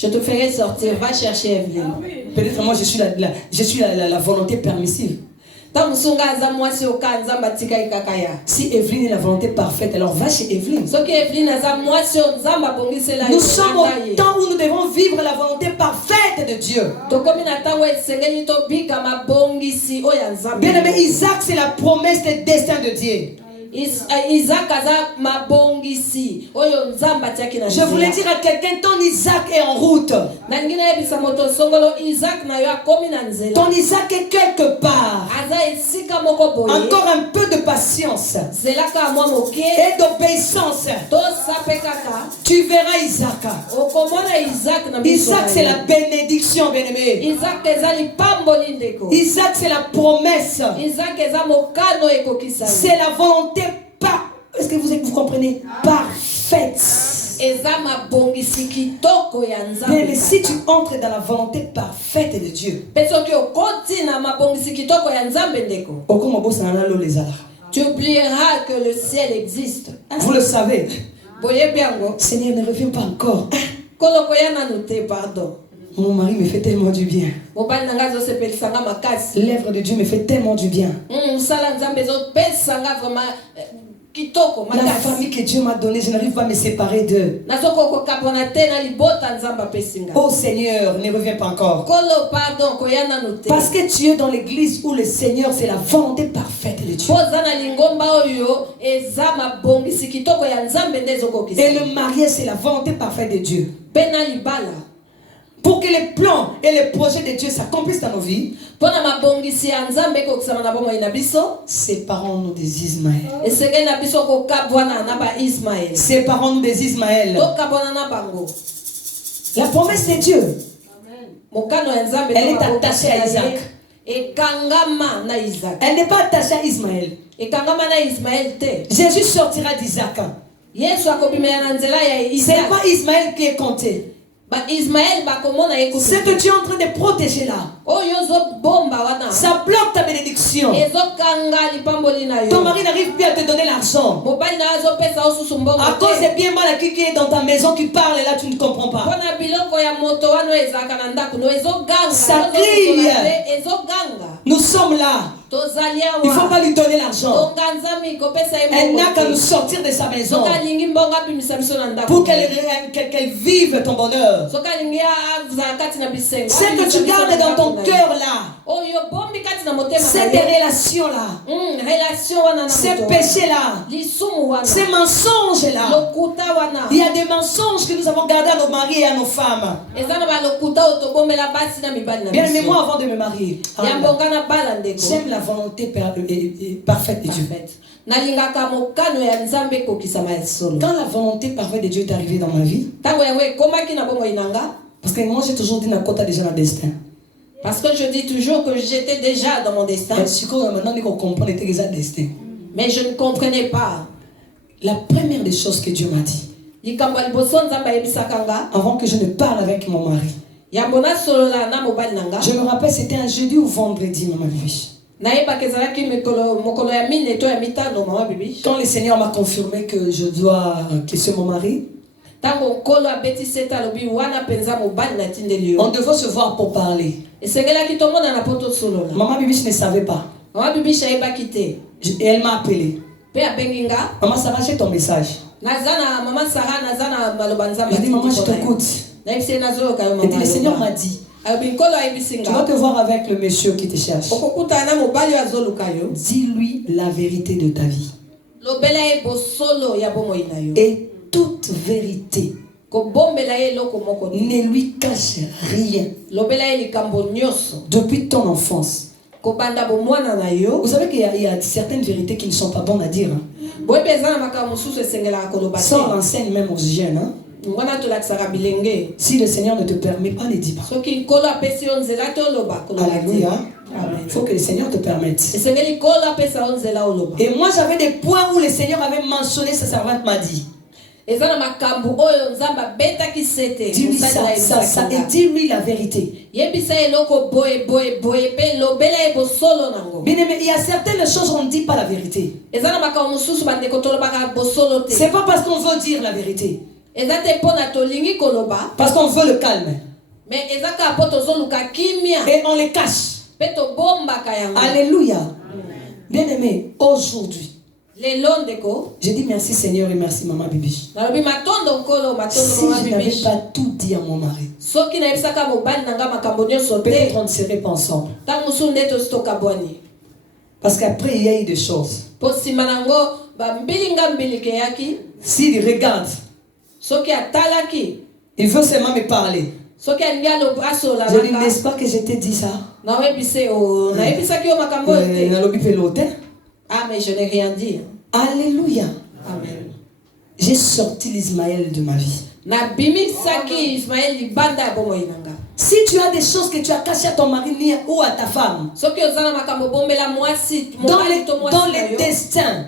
Je te ferai sortir. Va chercher Evelyne. Peut-être moi je suis la volonté permissive. Si Evelyne est la volonté parfaite, alors va chez Evelyne. Nous sommes au temps où nous devons vivre la volonté parfaite de Dieu. Bien aimé, Isaac, c'est la promesse des destins de Dieu. Je voulais dire à quelqu'un, ton Isaac est en route. Ton Isaac est quelque part. Encore un peu de patience et d'obéissance. Tu verras Isaac. Isaac, c'est la bénédiction, bien-aimé. Isaac, c'est la promesse. C'est la volonté. Est-ce que vous comprenez? Parfaite. Mais si tu entres dans la volonté parfaite de Dieu, tu oublieras que le ciel existe. Vous le savez. Seigneur, ne reviens pas encore. Pardon. Mon mari me fait tellement du bien. L'œuvre de Dieu me fait tellement du bien. La famille que Dieu m'a donnée, je n'arrive pas à me séparer d'eux. Oh Seigneur, ne reviens pas encore. Parce que tu es dans l'église où le Seigneur, c'est la volonté parfaite de Dieu. Et le mariage, c'est la volonté parfaite de Dieu. Pour que les plans et les projets de Dieu s'accomplissent dans nos vies, séparons-nous des Ismaël. Séparons-nous des Ismaël. La promesse de Dieu, elle est attachée à Isaac. Elle n'est pas attachée à Ismaël. Jésus sortira d'Isaac. Ce n'est pas Ismaël qui est compté. C'est que tu es en train de protéger là. Ça bloque ta bénédiction. Ton mari n'arrive plus à te donner l'argent. À cause des biens mal acquis qui est dans ta maison, qui parle et là tu ne comprends pas. Ça crie. Nous sommes là. Il ne faut pas lui donner l'argent. Elle n'a qu'à nous sortir de sa maison pour qu'elle vive ton bonheur. Ce que tu gardes dans ton cœur là, cette relation là, ces péchés là, ces mensonges là, il y a des mensonges que nous avons gardés à nos maris et à nos femmes. Bien aimé, moi avant de me marier, j'aime la volonté parfaite de Dieu. Quand la volonté parfaite de Dieu est arrivée dans ma vie, parce que moi j'ai toujours dit Nakota déjà dans le destin. Parce que je dis toujours que j'étais déjà dans mon destin. Mais je ne comprenais pas. La première des choses que Dieu m'a dit, avant que je ne parle avec mon mari, je me rappelle, c'était un jeudi ou vendredi, maman Bibi. Quand le Seigneur m'a confirmé que je dois quitter mon mari, on devait se voir pour parler. Maman Bibi ne savait pas. Et elle m'a appelé. Maman Sarah, j'ai ton message. Je dis, maman, je t'écoute. Et puis le Seigneur m'a dit, tu vas te voir avec le monsieur qui te cherche. Dis-lui la vérité de ta vie. Et toute vérité. Ne lui cache rien. Depuis ton enfance. Vous savez qu'il y a certaines vérités qui ne sont pas bonnes à dire. Hein? Ça, on enseigne même aux jeunes. Hein? Si le Seigneur ne te permet pas, ne dis pas. Alléluia. Il faut que le Seigneur te permette. Et moi, j'avais des points où le Seigneur avait mentionné, sa servante m'a dit. Dis-lui ça, et dis-lui la vérité. Bien aimé, il y a certaines choses où on ne dit pas la vérité. C'est pas parce qu'on veut dire la vérité. Parce qu'on veut le calme. Mais et on les cache. Alléluia. Bien aimé, aujourd'hui, je dis merci Seigneur et merci Maman Bibi. Si je n'avais pas tout dit à mon mari, peut-être on ne serait pas ensemble. Parce qu'après il y a eu des choses. S'il regarde, il veut seulement me parler. Je dis, n'est-ce pas que je t'ai dit ça? Ah, mais je n'ai rien dit. Alléluia. Amen. J'ai sorti l'Ismaël de ma vie. Si tu as des choses que tu as cachées à ton mari ou à ta femme, dans les destins,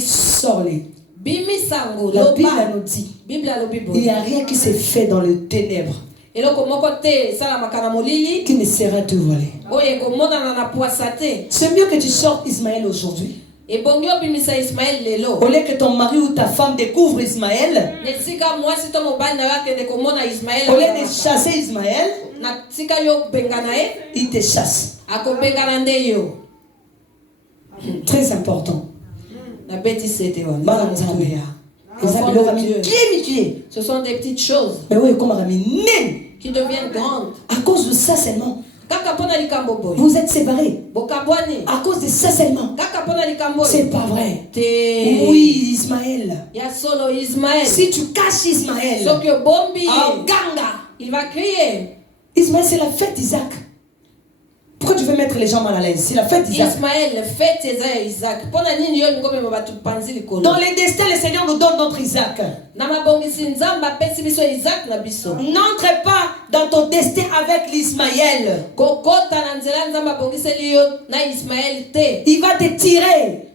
sors-les. La Bible nous dit, il n'y a rien qui s'est fait dans les ténèbres qui ne sera dévoilé. C'est mieux que tu sortes Ismaël aujourd'hui. Au lieu que ton mari ou ta femme découvre Ismaël, au lieu de chasser Ismaël, il te chasse. Très important. Ce sont des petites choses qui deviennent grandes. À cause de ça seulement. Vous êtes séparés. À cause de ça seulement. C'est pas vrai. Oui, Ismaël. Si tu caches Ismaël, il va crier. Ismaël, c'est la fête d'Isaac. Pourquoi tu veux mettre les gens mal à l'aise? C'est la fête d'Isaac. Ismaël, fête Isaac. Dans les destins, le Seigneur nous donne notre Isaac. N'entre pas dans ton destin avec l'Ismaël. Il va te tirer.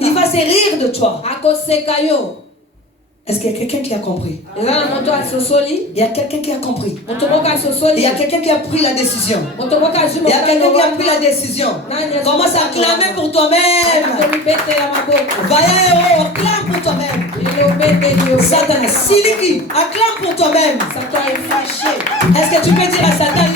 Il va se rire de toi. Est-ce qu'il y a quelqu'un qui a compris? Il y a quelqu'un qui a compris. Il y a quelqu'un qui a pris la décision. Il y a quelqu'un qui a pris la décision. Commence à clamer pour toi-même. Vaillez, acclame pour toi-même. Satan, Siliki, acclame pour toi-même. Est-ce que tu peux dire à Satan,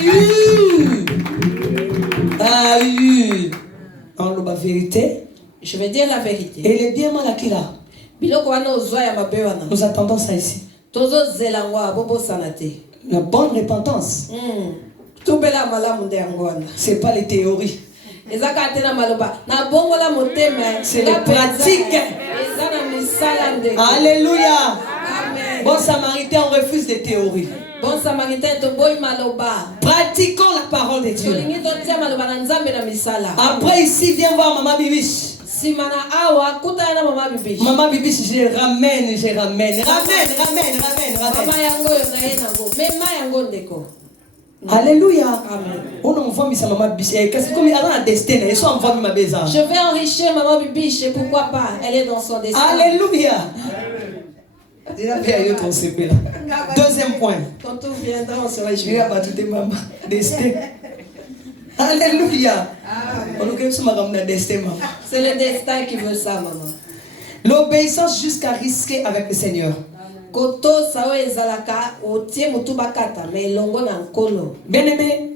en la vérité? Je vais dire la vérité. Et il est bien mal acquis là. Nous attendons ça ici. La bonne repentance. C'est pas les théories. C'est les pratiques. Alléluia. Bon samaritain, on refuse les théories. Bon samaritain, pratiquons la parole de Dieu. Après ici, viens voir Maman Bibiche. Maman Bibiche, je ramène. Alléluia. On envoie Maman Bibiche. Qu'est-ce que elle a un destin? Je vais enrichir Maman Bibiche. Et pourquoi pas? Elle est dans son destin. Alléluia. Deuxième point. Quand tout viendra, on se réjouira. Destin. Alléluia. C'est le destin qui veut ça, maman. L'obéissance jusqu'à risquer avec le Seigneur. Bien aimé,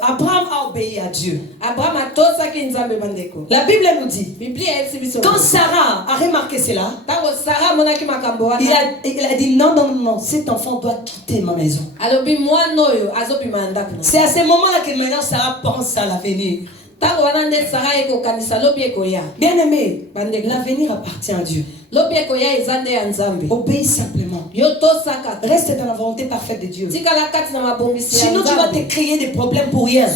Abraham a obéi à Dieu. La Bible nous dit, quand Sarah a remarqué cela, il a dit non, cet enfant doit quitter ma maison. C'est à ce moment-là que maintenant Sarah pense à l'avenir. Bien aimé, l'avenir appartient à Dieu. Obéis simplement. Reste dans la volonté parfaite de Dieu. Sinon tu vas te créer des problèmes pour rien.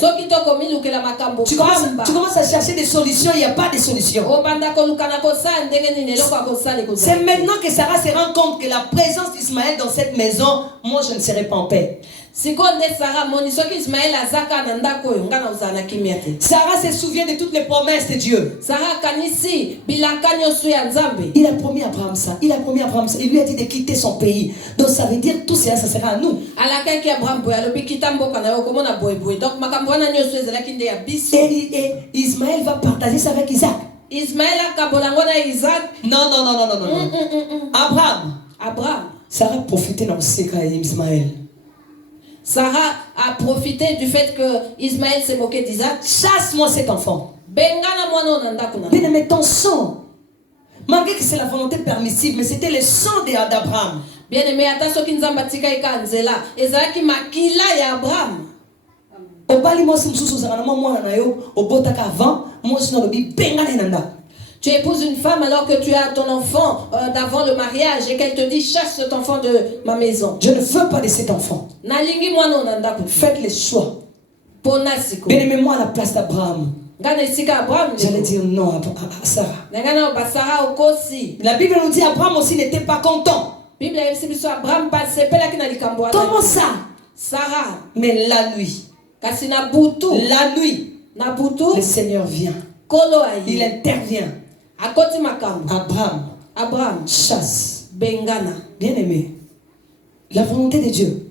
Tu commences à chercher des solutions, il n'y a pas de solution. C'est maintenant que Sarah se rend compte que la présence d'Ismaël dans cette maison, moi je ne serai pas en paix. Sarah se souvient de toutes les promesses de Dieu. Il a promis à Abraham ça. Il lui a dit de quitter son pays. Donc ça veut dire tout ça sera à nous. Et Ismaël va partager ça avec Isaac. Ismaël akabolango na Isaac. Non. Abraham. Sarah a profité dans le secret d'Ismaël. Sarah a profité du fait que Ismaël s'est moqué d'Isaac. Chasse-moi cet enfant. Bengana mwana na ndako na. Bien-aimé, ton sang. Malgré que c'est la volonté permissive, mais c'était le sang d'Abraham. Bien-aimé, ata soki nzamba tika ikanzela, ezalaki makila ya Abraham. Tu épouses une femme alors que tu as ton enfant d'avant le mariage et qu'elle te dit chasse cet enfant de ma maison. Je ne veux pas de cet enfant. Faites les choix. Bien-aimez-moi à la place d'Abraham. J'allais dire non à Sarah. La Bible nous dit Abraham aussi n'était pas content. Comment ça? Sarah. Mais la nuit, le Seigneur vient. Il intervient. Abraham chasse. Bien aimé, la volonté de Dieu,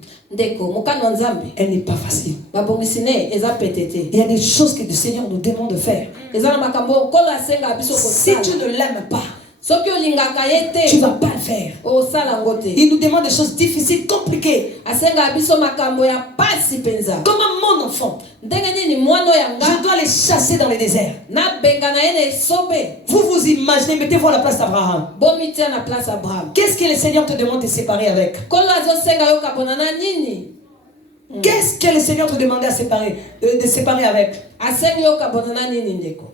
elle n'est pas facile. Il y a des choses que le Seigneur nous demande de faire. Si tu ne l'aimes pas, tu ne vas pas le faire. Il nous demande des choses difficiles, compliquées. Comment mon enfant, je dois les chasser dans le désert. Vous vous imaginez, mettez-vous à la place d'Abraham. Qu'est-ce que le Seigneur te demande de séparer avec? Qu'est-ce que le Seigneur te demandait de séparer avec?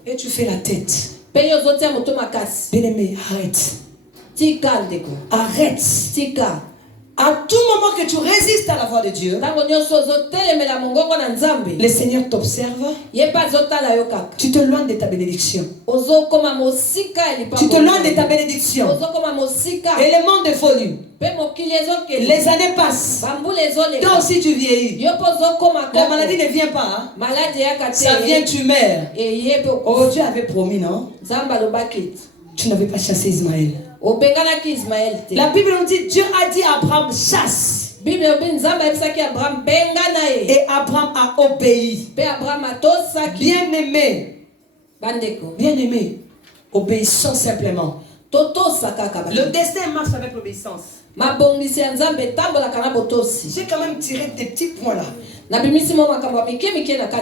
Et tu fais la tête. Bien-aimé, arrête. Arrête. À tout moment que tu résistes à la voix de Dieu, le Seigneur t'observe. Tu te loin de ta bénédiction. Tu te loin de ta bénédiction. Et le monde évolue. Les années passent. Toi aussi tu vieillis. La maladie ne vient pas. Ça vient, tu meurs. Oh, Dieu avait promis, non? Tu n'avais pas chassé Ismaël. La Bible nous dit, Dieu a dit à Abraham, chasse. Et Abraham a obéi. Bien-aimé, obéissons simplement. Le destin marche avec l'obéissance. J'ai quand même tiré des petits points là. Il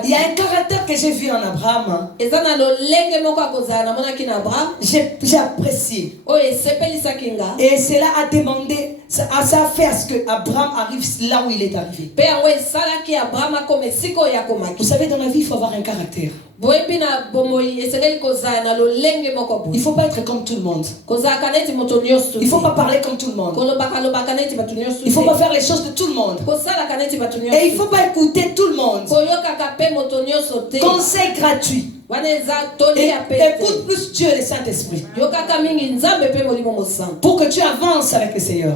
y a un caractère que j'ai vu en Abraham. J'ai apprécié. Et cela a demandé, ça a fait à ce que Abraham arrive là où il est arrivé. Vous savez, dans la vie, il faut avoir un caractère. Il ne faut pas être comme tout le monde. Il ne faut pas parler comme tout le monde. Il ne faut pas faire les choses de tout le monde. Et il ne faut pas écouter tout le monde. Conseil gratuit. Écoute plus Dieu et le Saint-Esprit. Pour que tu avances avec le Seigneur.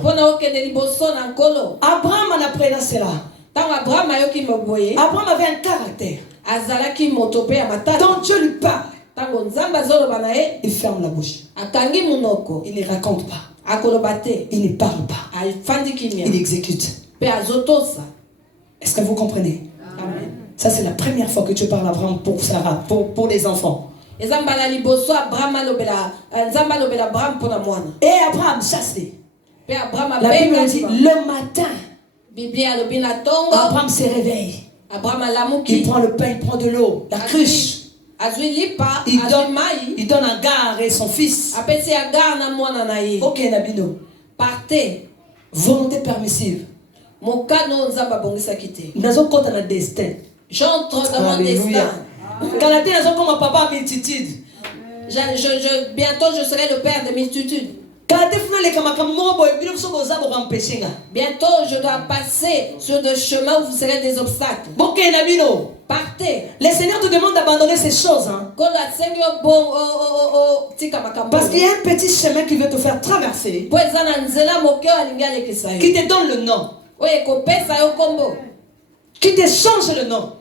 Abraham en apprenant cela. Abraham avait un caractère. Donc Dieu lui parle. Il ferme la bouche. Il ne raconte pas. Il ne parle pas. Il exécute. Est-ce que vous comprenez? Amen. Ça c'est la première fois que tu parles à Abraham pour Sarah, pour les enfants. Et Abraham chassé. La Bible dit le matin. Abraham se réveille. Il prend le pain, il prend de l'eau, la cruche. Il donne à Agar et son fils. Ok, Nabino. Partez. Volonté permissive. J'entre dans mon destin. Bientôt je serai le père de multitudes. Bientôt je dois passer sur des chemins où vous serez des obstacles. Partez. Le Seigneur te demande d'abandonner ces choses. Hein? Parce qu'il y a un petit chemin qui veut te faire traverser. Qui te donne le nom. Qui te change le nom.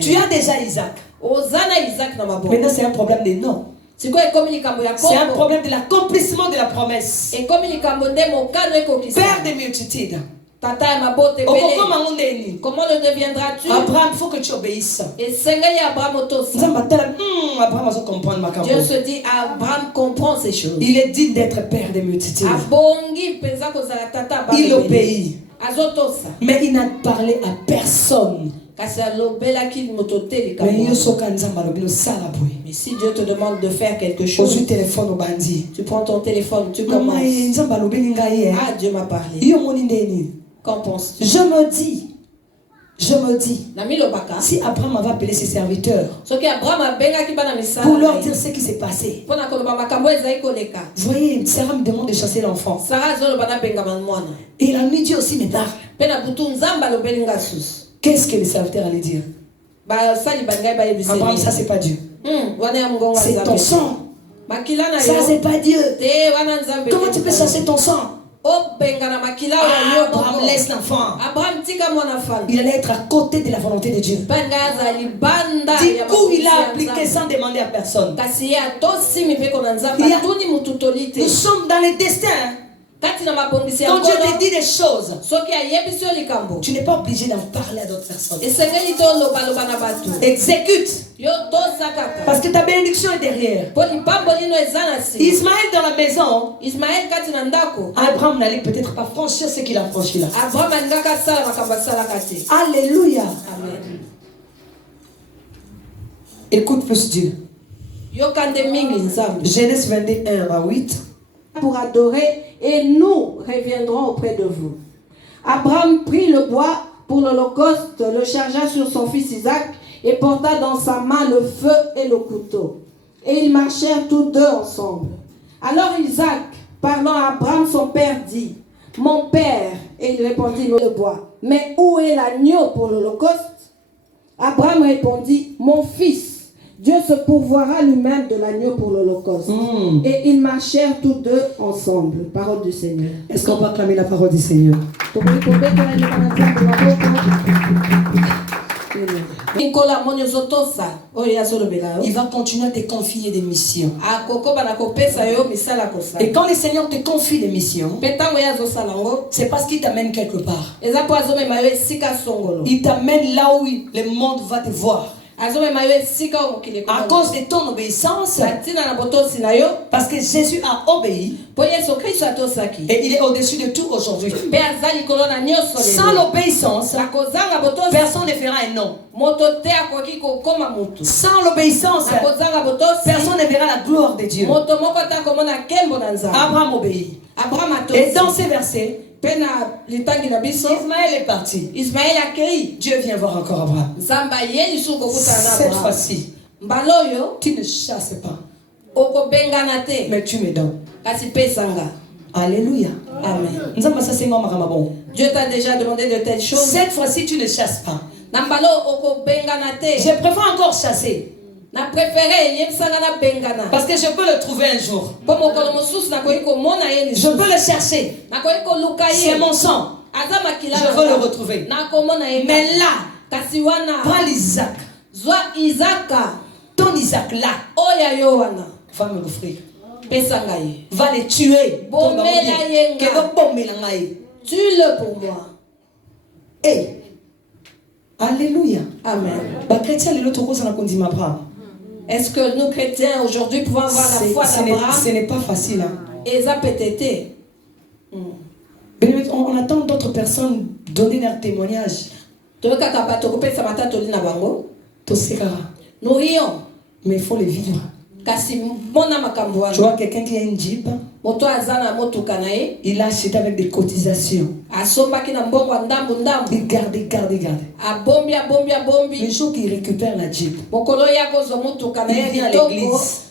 Tu as déjà Isaac. Maintenant c'est un problème de nom. C'est un problème de l'accomplissement de la promesse. Père des multitudes. Comment le deviendras-tu? Abraham, il faut que tu obéisses. Et Dieu se dit, Abraham comprend ces choses. Il est digne d'être père des multitudes. Il obéit. Mais il n'a parlé à personne. Mais si Dieu te demande de faire quelque chose, tu prends ton téléphone, tu commences. Ah, Dieu m'a parlé. Qu'en penses-tu? Je me dis, si Abraham avait appelé ses serviteurs pour leur dire ce qui s'est passé, vous voyez, Sarah me demande de chasser l'enfant. Et la nuit, Dieu aussi me parle. Qu'est-ce que les serviteurs allaient dire? Abraham, ça c'est pas Dieu. C'est ton sang. Ça c'est pas Dieu. Comment tu peux chasser ton sang? Abraham laisse l'enfant. Il allait être à côté de la volonté de Dieu. Du coup, il a appliqué sans demander à personne. Nous sommes dans les destins. Quand Dieu te dit des choses, tu n'es pas obligé d'en parler à d'autres personnes. Exécute. Parce que ta bénédiction est derrière. Ismaël dans la maison, Abraham n'allait peut-être pas franchir ce qu'il a franchi là. Alléluia. Amen. Écoute plus Dieu. Genèse 21 à 8. Pour adorer et nous reviendrons auprès de vous. Abraham prit le bois pour l'holocauste, le chargea sur son fils Isaac et porta dans sa main le feu et le couteau. Et ils marchèrent tous deux ensemble. Alors Isaac, parlant à Abraham son père, dit: Mon père. Et il répondit: Le bois. Mais où est l'agneau pour l'holocauste? Abraham répondit: Mon fils. Dieu se pourvoira lui-même de l'agneau pour l'holocauste. Et ils marchèrent tous deux ensemble. Parole du Seigneur. Est-ce qu'on peut acclamer la parole du Seigneur? Il va continuer à te confier des missions. Et quand le Seigneur te confie des missions, c'est parce qu'il t'amène quelque part. Il t'amène là où le monde va te voir. À cause de ton obéissance, parce que Jésus a obéi et il est au-dessus de tout aujourd'hui. Sans l'obéissance, personne ne fera un nom. Sans l'obéissance, personne ne verra la gloire de Dieu. Abraham obéit. Et dans ces versets, Ismaël est parti. Dieu vient voir encore Abraham. Cette fois-ci, tu ne chasses pas, mais tu me donnes. Alléluia. Amen. Dieu t'a déjà demandé de telles choses. Cette fois-ci, tu ne chasses pas. Je préfère encore chasser. Parce que je peux le trouver un jour. Je peux le chercher. C'est mon sang. Je veux le retrouver. Mais là, prends l'Isaac. Ton Isaac là, va me l'offrir. Va les tuer. Tue-le pour moi. Et alléluia. Amen. Est-ce que nous chrétiens aujourd'hui pouvons avoir la foi d'Abraham? Ce n'est pas facile. On attend d'autres personnes donner leur témoignage. Nous rions, mais il faut les vivre. Tu vois quelqu'un qui a une Jeep, il a acheté avec des cotisations. Il garde. Le jour qu'il récupère la Jeep, il vient à l'église.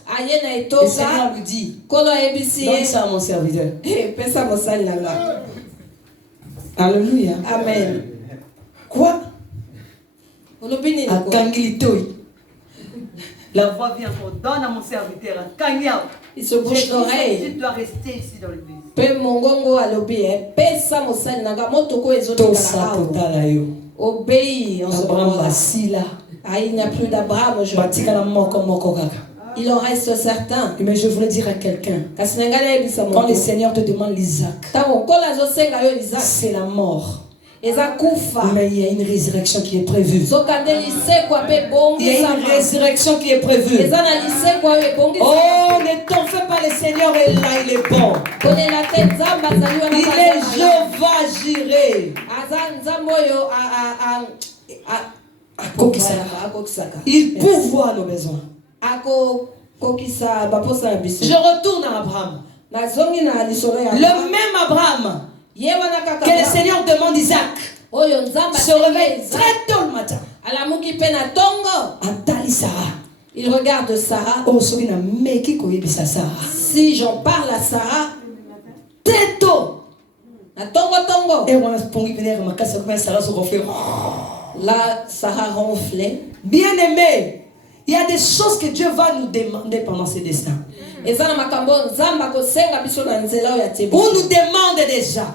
Le Seigneur lui dit: donne ça à mon serviteur. Alléluia. Amen. Quoi? À Kangilitoi. La voix vient encore: donne à mon serviteur. Il se bouche l'oreille. Tu dois rester ici dans l'église. Obéis en ce moment. Il n'y a plus d'Abraham aujourd'hui. Il en reste certains. Mais je voulais dire à quelqu'un, quand le Seigneur te demande l'Isaac, c'est la mort. Mais il y a une résurrection qui est prévue. Il y a une résurrection qui est prévue. Oh, ne t'en fais pas, le Seigneur est là, il est bon. Il est Jéhovah Jireh. Il pourvoit nos besoins. Je retourne à Abraham. Le même Abraham que le Seigneur demande Isaac se réveille très tôt le matin. Il regarde Sarah. Si j'en parle à Sarah, très tôt. Là, Sarah ronflait. Bien aimé, il y a des choses que Dieu va nous demander pendant ce destin. On nous demande déjà.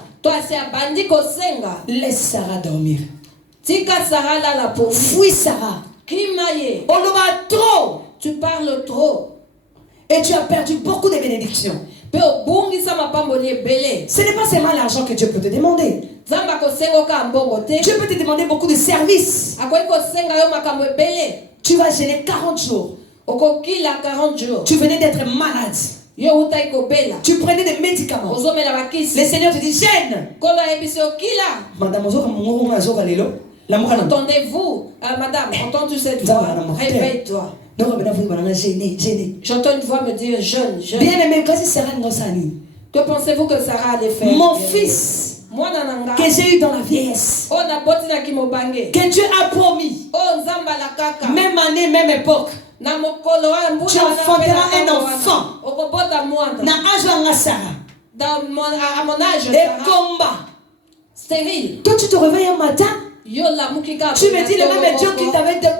Laisse Sarah dormir. Fuis Sarah. On nous va trop. Tu parles trop. Et tu as perdu beaucoup de bénédictions. Ce n'est pas seulement l'argent que Dieu peut te demander. Dieu peut te demander beaucoup de services. Tu vas gêner 40 jours. Tu venais d'être malade. Tu prenais des médicaments. Le Seigneur te dit gêne. Madame, entendez-vous, madame, entends-tu cette voix? Réveille-toi. J'entends une voix me dire jeune. Bien aimé, que pensez-vous que Sarah allait faire? Mon fils que j'ai eu dans la vieillesse, que Dieu a promis, même année, même époque, tu enfanteras un enfant. À mon âge, et combat. Stérile. Toi, tu te réveilles un matin. Tu me dis le même Dieu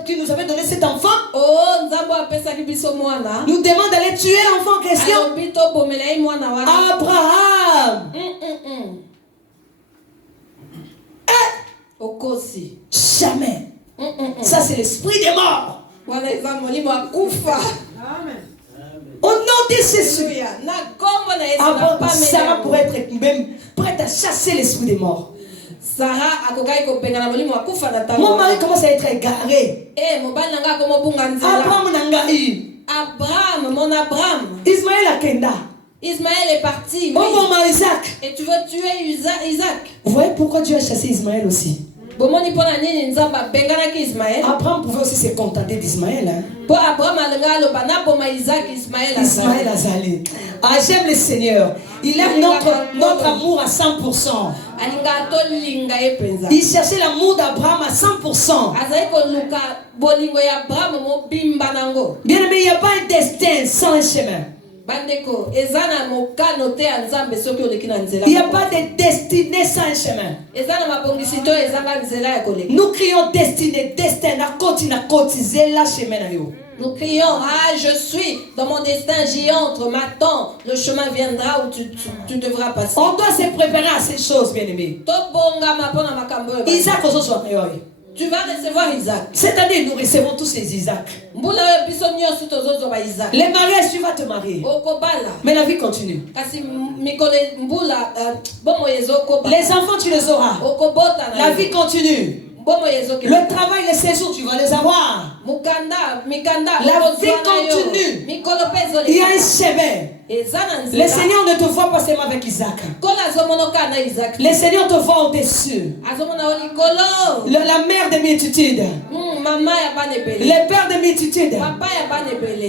qui nous avait donné cet enfant nous demande d'aller tuer l'enfant en question. Abraham. Jamais. Ça, c'est l'esprit des morts. Au nom de Jésus. Sarah pourrait être même prête à chasser l'esprit des morts. Mon mari commence à être égaré. Abraham, mon Abraham. Ismaël Akenda. Ismaël est parti. Oh mon mari Isaac. Et tu veux tuer Isaac. Vous voyez pourquoi Dieu a chassé Ismaël aussi? Abraham pouvait aussi se contenter d'Ismaël. Ismaël Azali. Ah, j'aime le Seigneur. Il aime notre amour à 100%. Il cherchait l'amour d'Abraham à 100%. Bien aimé, il n'y a pas un destin sans un chemin. Il n'y a pas de destinée sans un chemin. Nous crions destinée, destin, à côté, zéla chemin. Nous crions, ah, je suis dans mon destin, j'y entre, m'attends, le chemin viendra où tu devras passer. On doit se préparer à ces choses, bien aimé. Isaac, tu vas recevoir Isaac. Cette année, nous recevons tous les Isaac. Les mariages, tu vas te marier. Mais la vie continue. Les enfants, tu les auras. La vie continue. Le travail, les séjours, tu vas les avoir. La vie continue. Il y a un chemin. Le Seigneur ne te voit pas seulement avec Isaac. Le Seigneur te voit au-dessus. La mère de multitudes. Le père de multitudes.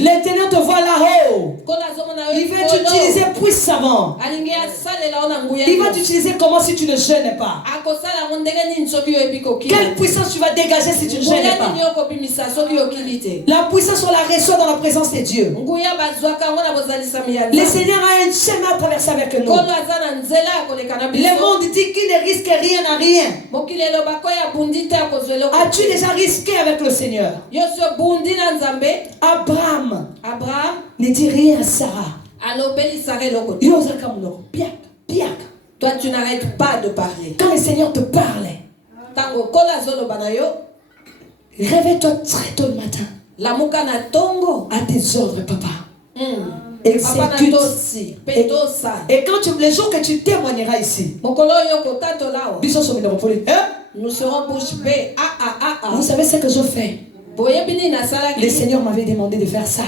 L'Éternel te voit là-haut. Il va t'utiliser puissamment. Il va t'utiliser comment si tu ne jeûnes pas. Quelle puissance tu vas dégager si tu ne jeûnes pas. La puissance, on la reçoit dans la présence de Dieu. Le Seigneur a un chemin à traverser avec nous. Le monde dit qu'il ne risque rien à rien. As-tu déjà risqué avec le Seigneur? Abraham ne dit rien à Sarah. Toi, tu n'arrêtes pas de parler. Quand le Seigneur te parle, réveille-toi très tôt le matin. À tes ordres, papa. Exécute. Et quand les jours que tu témoigneras ici, nous serons bouche bée. Vous savez ce que je fais? Le Seigneur m'avait demandé de faire ça.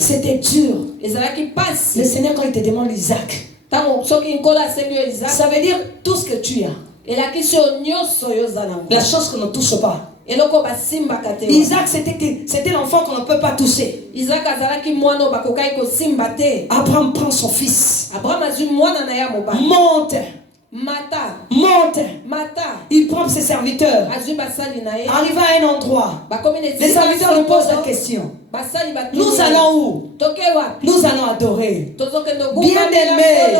C'était dur. Le Seigneur, quand il te demande Isaac, ça veut dire tout ce que tu as. La chose qu'on ne touche pas. Isaac, c'était l'enfant qu'on ne peut pas toucher. Abraham prend son fils. Monte. Il prend ses serviteurs. Arrive à un endroit. Les serviteurs lui posent la question. Nous allons où? Nous allons adorer. Bien-aimé,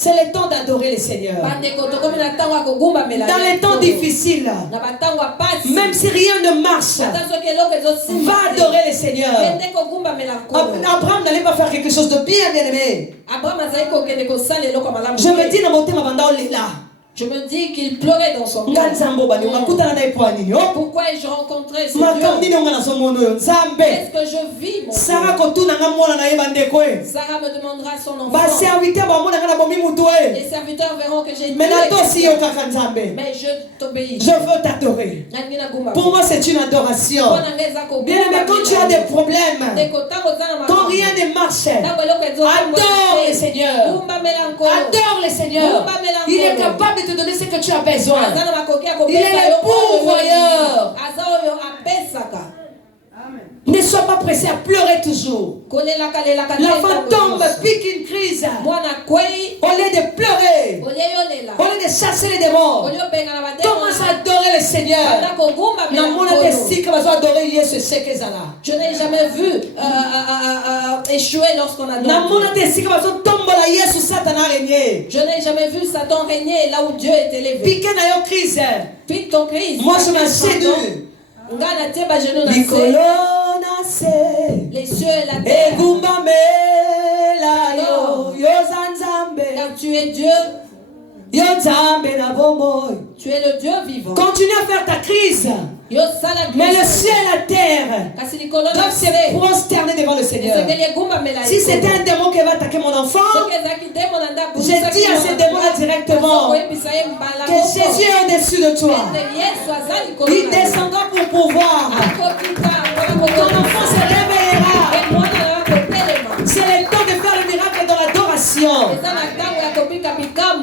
c'est le temps d'adorer le Seigneur. Dans les temps difficiles, même si rien ne marche, va adorer le Seigneur. Abraham n'allait pas faire quelque chose de bien aimé. Je me dis dans mon thème avant là. Je me dis qu'il pleurait dans son cœur. Pourquoi ai-je rencontré ce Dieu? Qu'est-ce que je vis, mon Dieu? Sarah me demandera son enfant. Les serviteurs verront que j'ai tué. Mais je t'obéis. Je veux t'adorer. Pour moi, c'est une adoration. Bien aimé, quand tu as des problèmes, quand rien ne marche, adore le Seigneur. Adore le Seigneur. Il est capable de te donner ce que tu as besoin. Il est le pourvoyeur. Ne sois pas pressé à pleurer toujours. L'enfant tombe, pique une crise. Au lieu de pleurer, au lieu de chasser les démons, commence à adorer le Seigneur. Je n'ai jamais vu échouer lorsqu'on adore. Je n'ai jamais vu Satan régner là où Dieu est élevé. Pique ton crise. Moi je m'achète. Les cieux et la terre. Car tu es Dieu. Tu es le Dieu vivant. Continue à faire ta crise. Mais le ciel et la terre doivent se prosterner devant le Seigneur. Si c'était un démon qui va attaquer mon enfant, je dis à ce démon-là directement que Jésus est au-dessus de toi. Il descendra pour pouvoir. Ton enfant se réveillera. C'est le temps de faire le miracle dans l'adoration.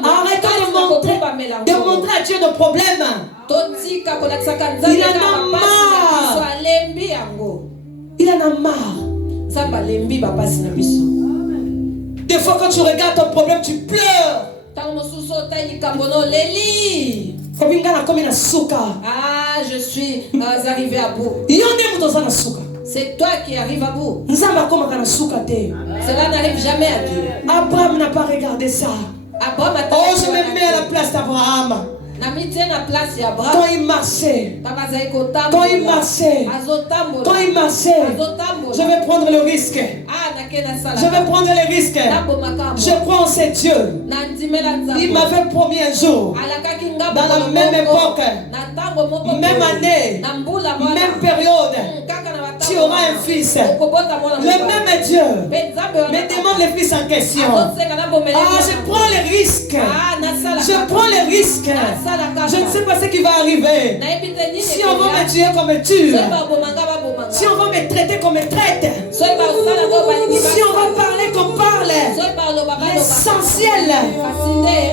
Arrêtons de montrer à Dieu nos problèmes. Il en a marre. Il en a marre. Des fois quand tu regardes ton problème, tu pleures. Ah, je suis arrivé à bout. C'est toi qui arrives à bout. Cela n'arrive jamais à Dieu. Abraham n'a pas regardé ça. Oh, je me mets à la place d'Abraham. Quand il marchait, je vais prendre le risque. Je vais prendre le risque. Je prends ce Dieu. Il m'avait promis un jour, dans la même époque, même année, même période, tu auras un fils. Le même Dieu me demande le fils en question. Ah, je prends le risque. Je prends le risque. Je ne sais pas ce qui va arriver. Si on va me tuer comme me tue, si on va me traiter comme me traite, si on va parler comme parle, l'essentiel,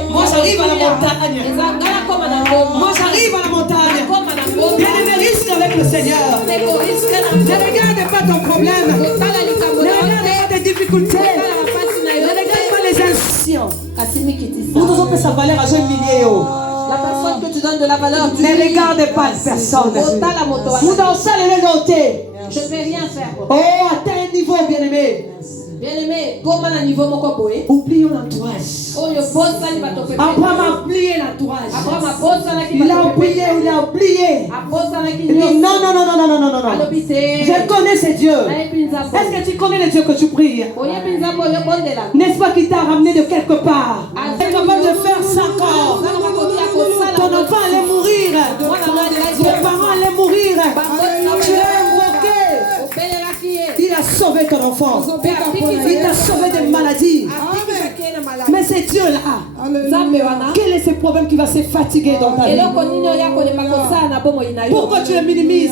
moi j'arrive à la montagne. Moi j'arrive à la montagne. Bien aimé, risque avec le Seigneur. Ne regarde pas ton problème. Ne regarde pas tes difficultés. Ne regarde pas les institutions. Nous devons que sa valeur a joué un millier. La personne que tu donnes de la valeur, tu ne regarde pas personne. Vous dansez les noter. Je ne vais rien faire. Oh, atteins un niveau, bien-aimé. Bien-aimé, comment un niveau mon copain? Oublions l'entourage. Abraham a oublié l'entourage. Il a oublié, il a oublié. Il dit non, non, non, non, non, non, non, non. Je connais ce Dieu. Est-ce que tu connais le Dieu que tu pries? N'est-ce pas qu'il t'a ramené de quelque part? Tu es capable de faire ça encore. Ton enfant allait mourir. Tes parents allaient mourir. Tu es ton enfant. Il t'a sauvé des maladies. Mais c'est Dieu là. Quel est ce problème qui va se fatiguer dans ta vie? Pourquoi tu le minimises?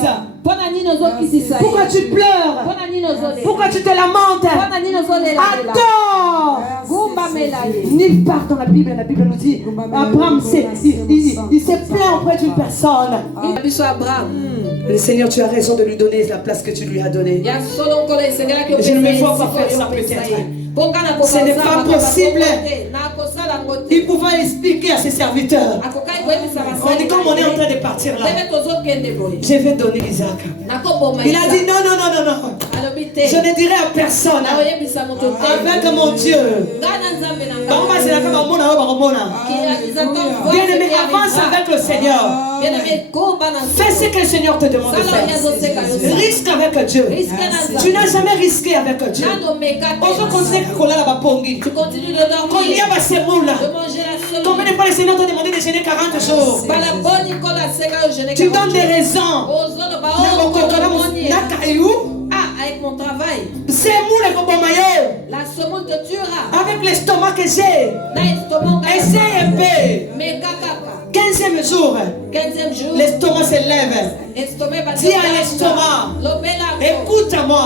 Pourquoi tu pleures? Pourquoi tu te lamentes? Attends! Nulle part dans la Bible nous dit Abraham il s'est plaint auprès d'une personne. Le Seigneur, tu as raison de lui donner la place que tu lui as donnée. Je ne me vois pas faire ça peut-être. Ce n'est pas possible. Il pouvait expliquer à ses serviteurs. On dit comme on est en train de partir là. Je vais donner Isaac. Il a dit non. Je ne dirai à personne. Avec mon Dieu. Bien-aimé, avance avec le Seigneur. Fais ce que le Seigneur te demande de faire. Risque avec Dieu. Tu n'as jamais risqué avec Dieu. Tu continues de dormir, de manger la semoule. Combien de fois le Seigneur t'a demandé de jeûner 40 jours? Tu donnes des raisons. Avec mon travail, la semoule te tuera. Avec l'estomac que j'ai, essaye un peu. 15e jour, l'estomac se lève. Dis à l'estomac, écoute-moi.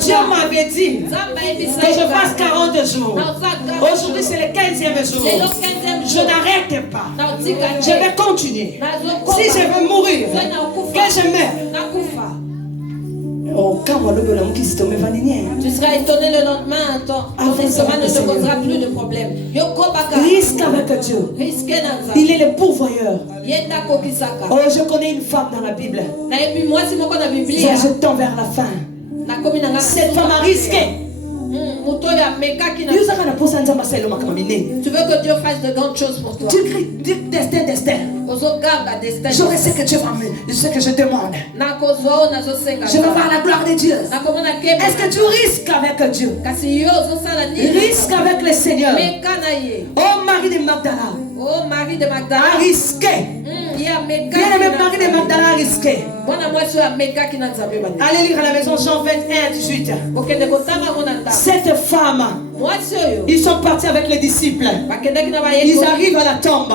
Dieu m'avait dit que je fasse 40 jours. Aujourd'hui c'est le 15e jour. Je n'arrête pas. Je vais continuer. Si je veux mourir, que je meure. Tu seras étonné le lendemain, ton estomac ne te causera plus de problème. Risque avec Dieu. Il est le pourvoyeur. Oh, je connais une femme dans la Bible. Je tends vers la fin. Cette femme a risqué. Tu veux que Dieu fasse de grandes choses pour toi. Tu cries destin. J'aurai ce que Dieu va me, ce que je demande. Je veux voir la gloire de Dieu. Est-ce que tu risques avec Dieu? Risque avec le Seigneur. Oh Marie de Magdala. A risqué. Bien-aimé, Marie de Magdala a risqué. Allez lire à la maison Jean 21, 18. Cette femme, ils sont partis avec les disciples. Ils arrivent à la tombe.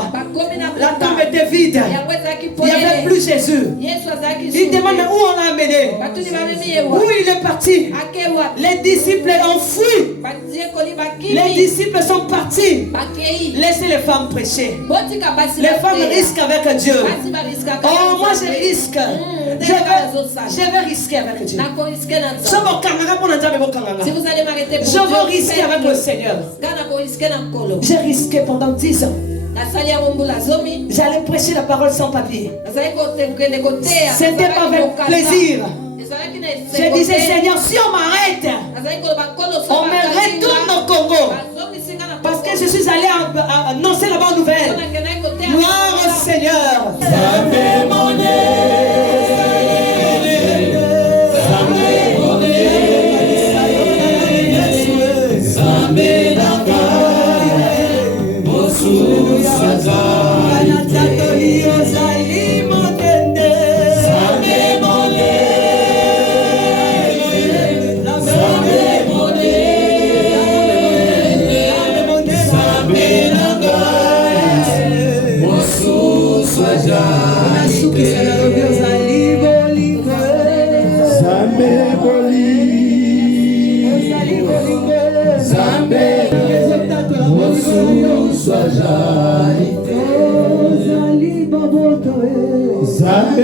La tombe était vide. Il n'y avait plus Jésus. Ils demandent où on l'a amené. Où il est parti. Les disciples ont fui. Les disciples sont partis. Laissez les femmes prêcher. Les femmes risquent avec Dieu. Oh, moi je risque. Je vais risquer avec Dieu. Si vous allez m'arrêter, je veux risquer avec le Seigneur. J'ai risqué pendant 10 ans. J'allais prêcher la parole sans papier. C'était pas avec plaisir. Je disais, Seigneur, si on m'arrête, on me retourne au Congo. Parce que je suis allé annoncer la bonne nouvelle. Gloire au Seigneur. Zambe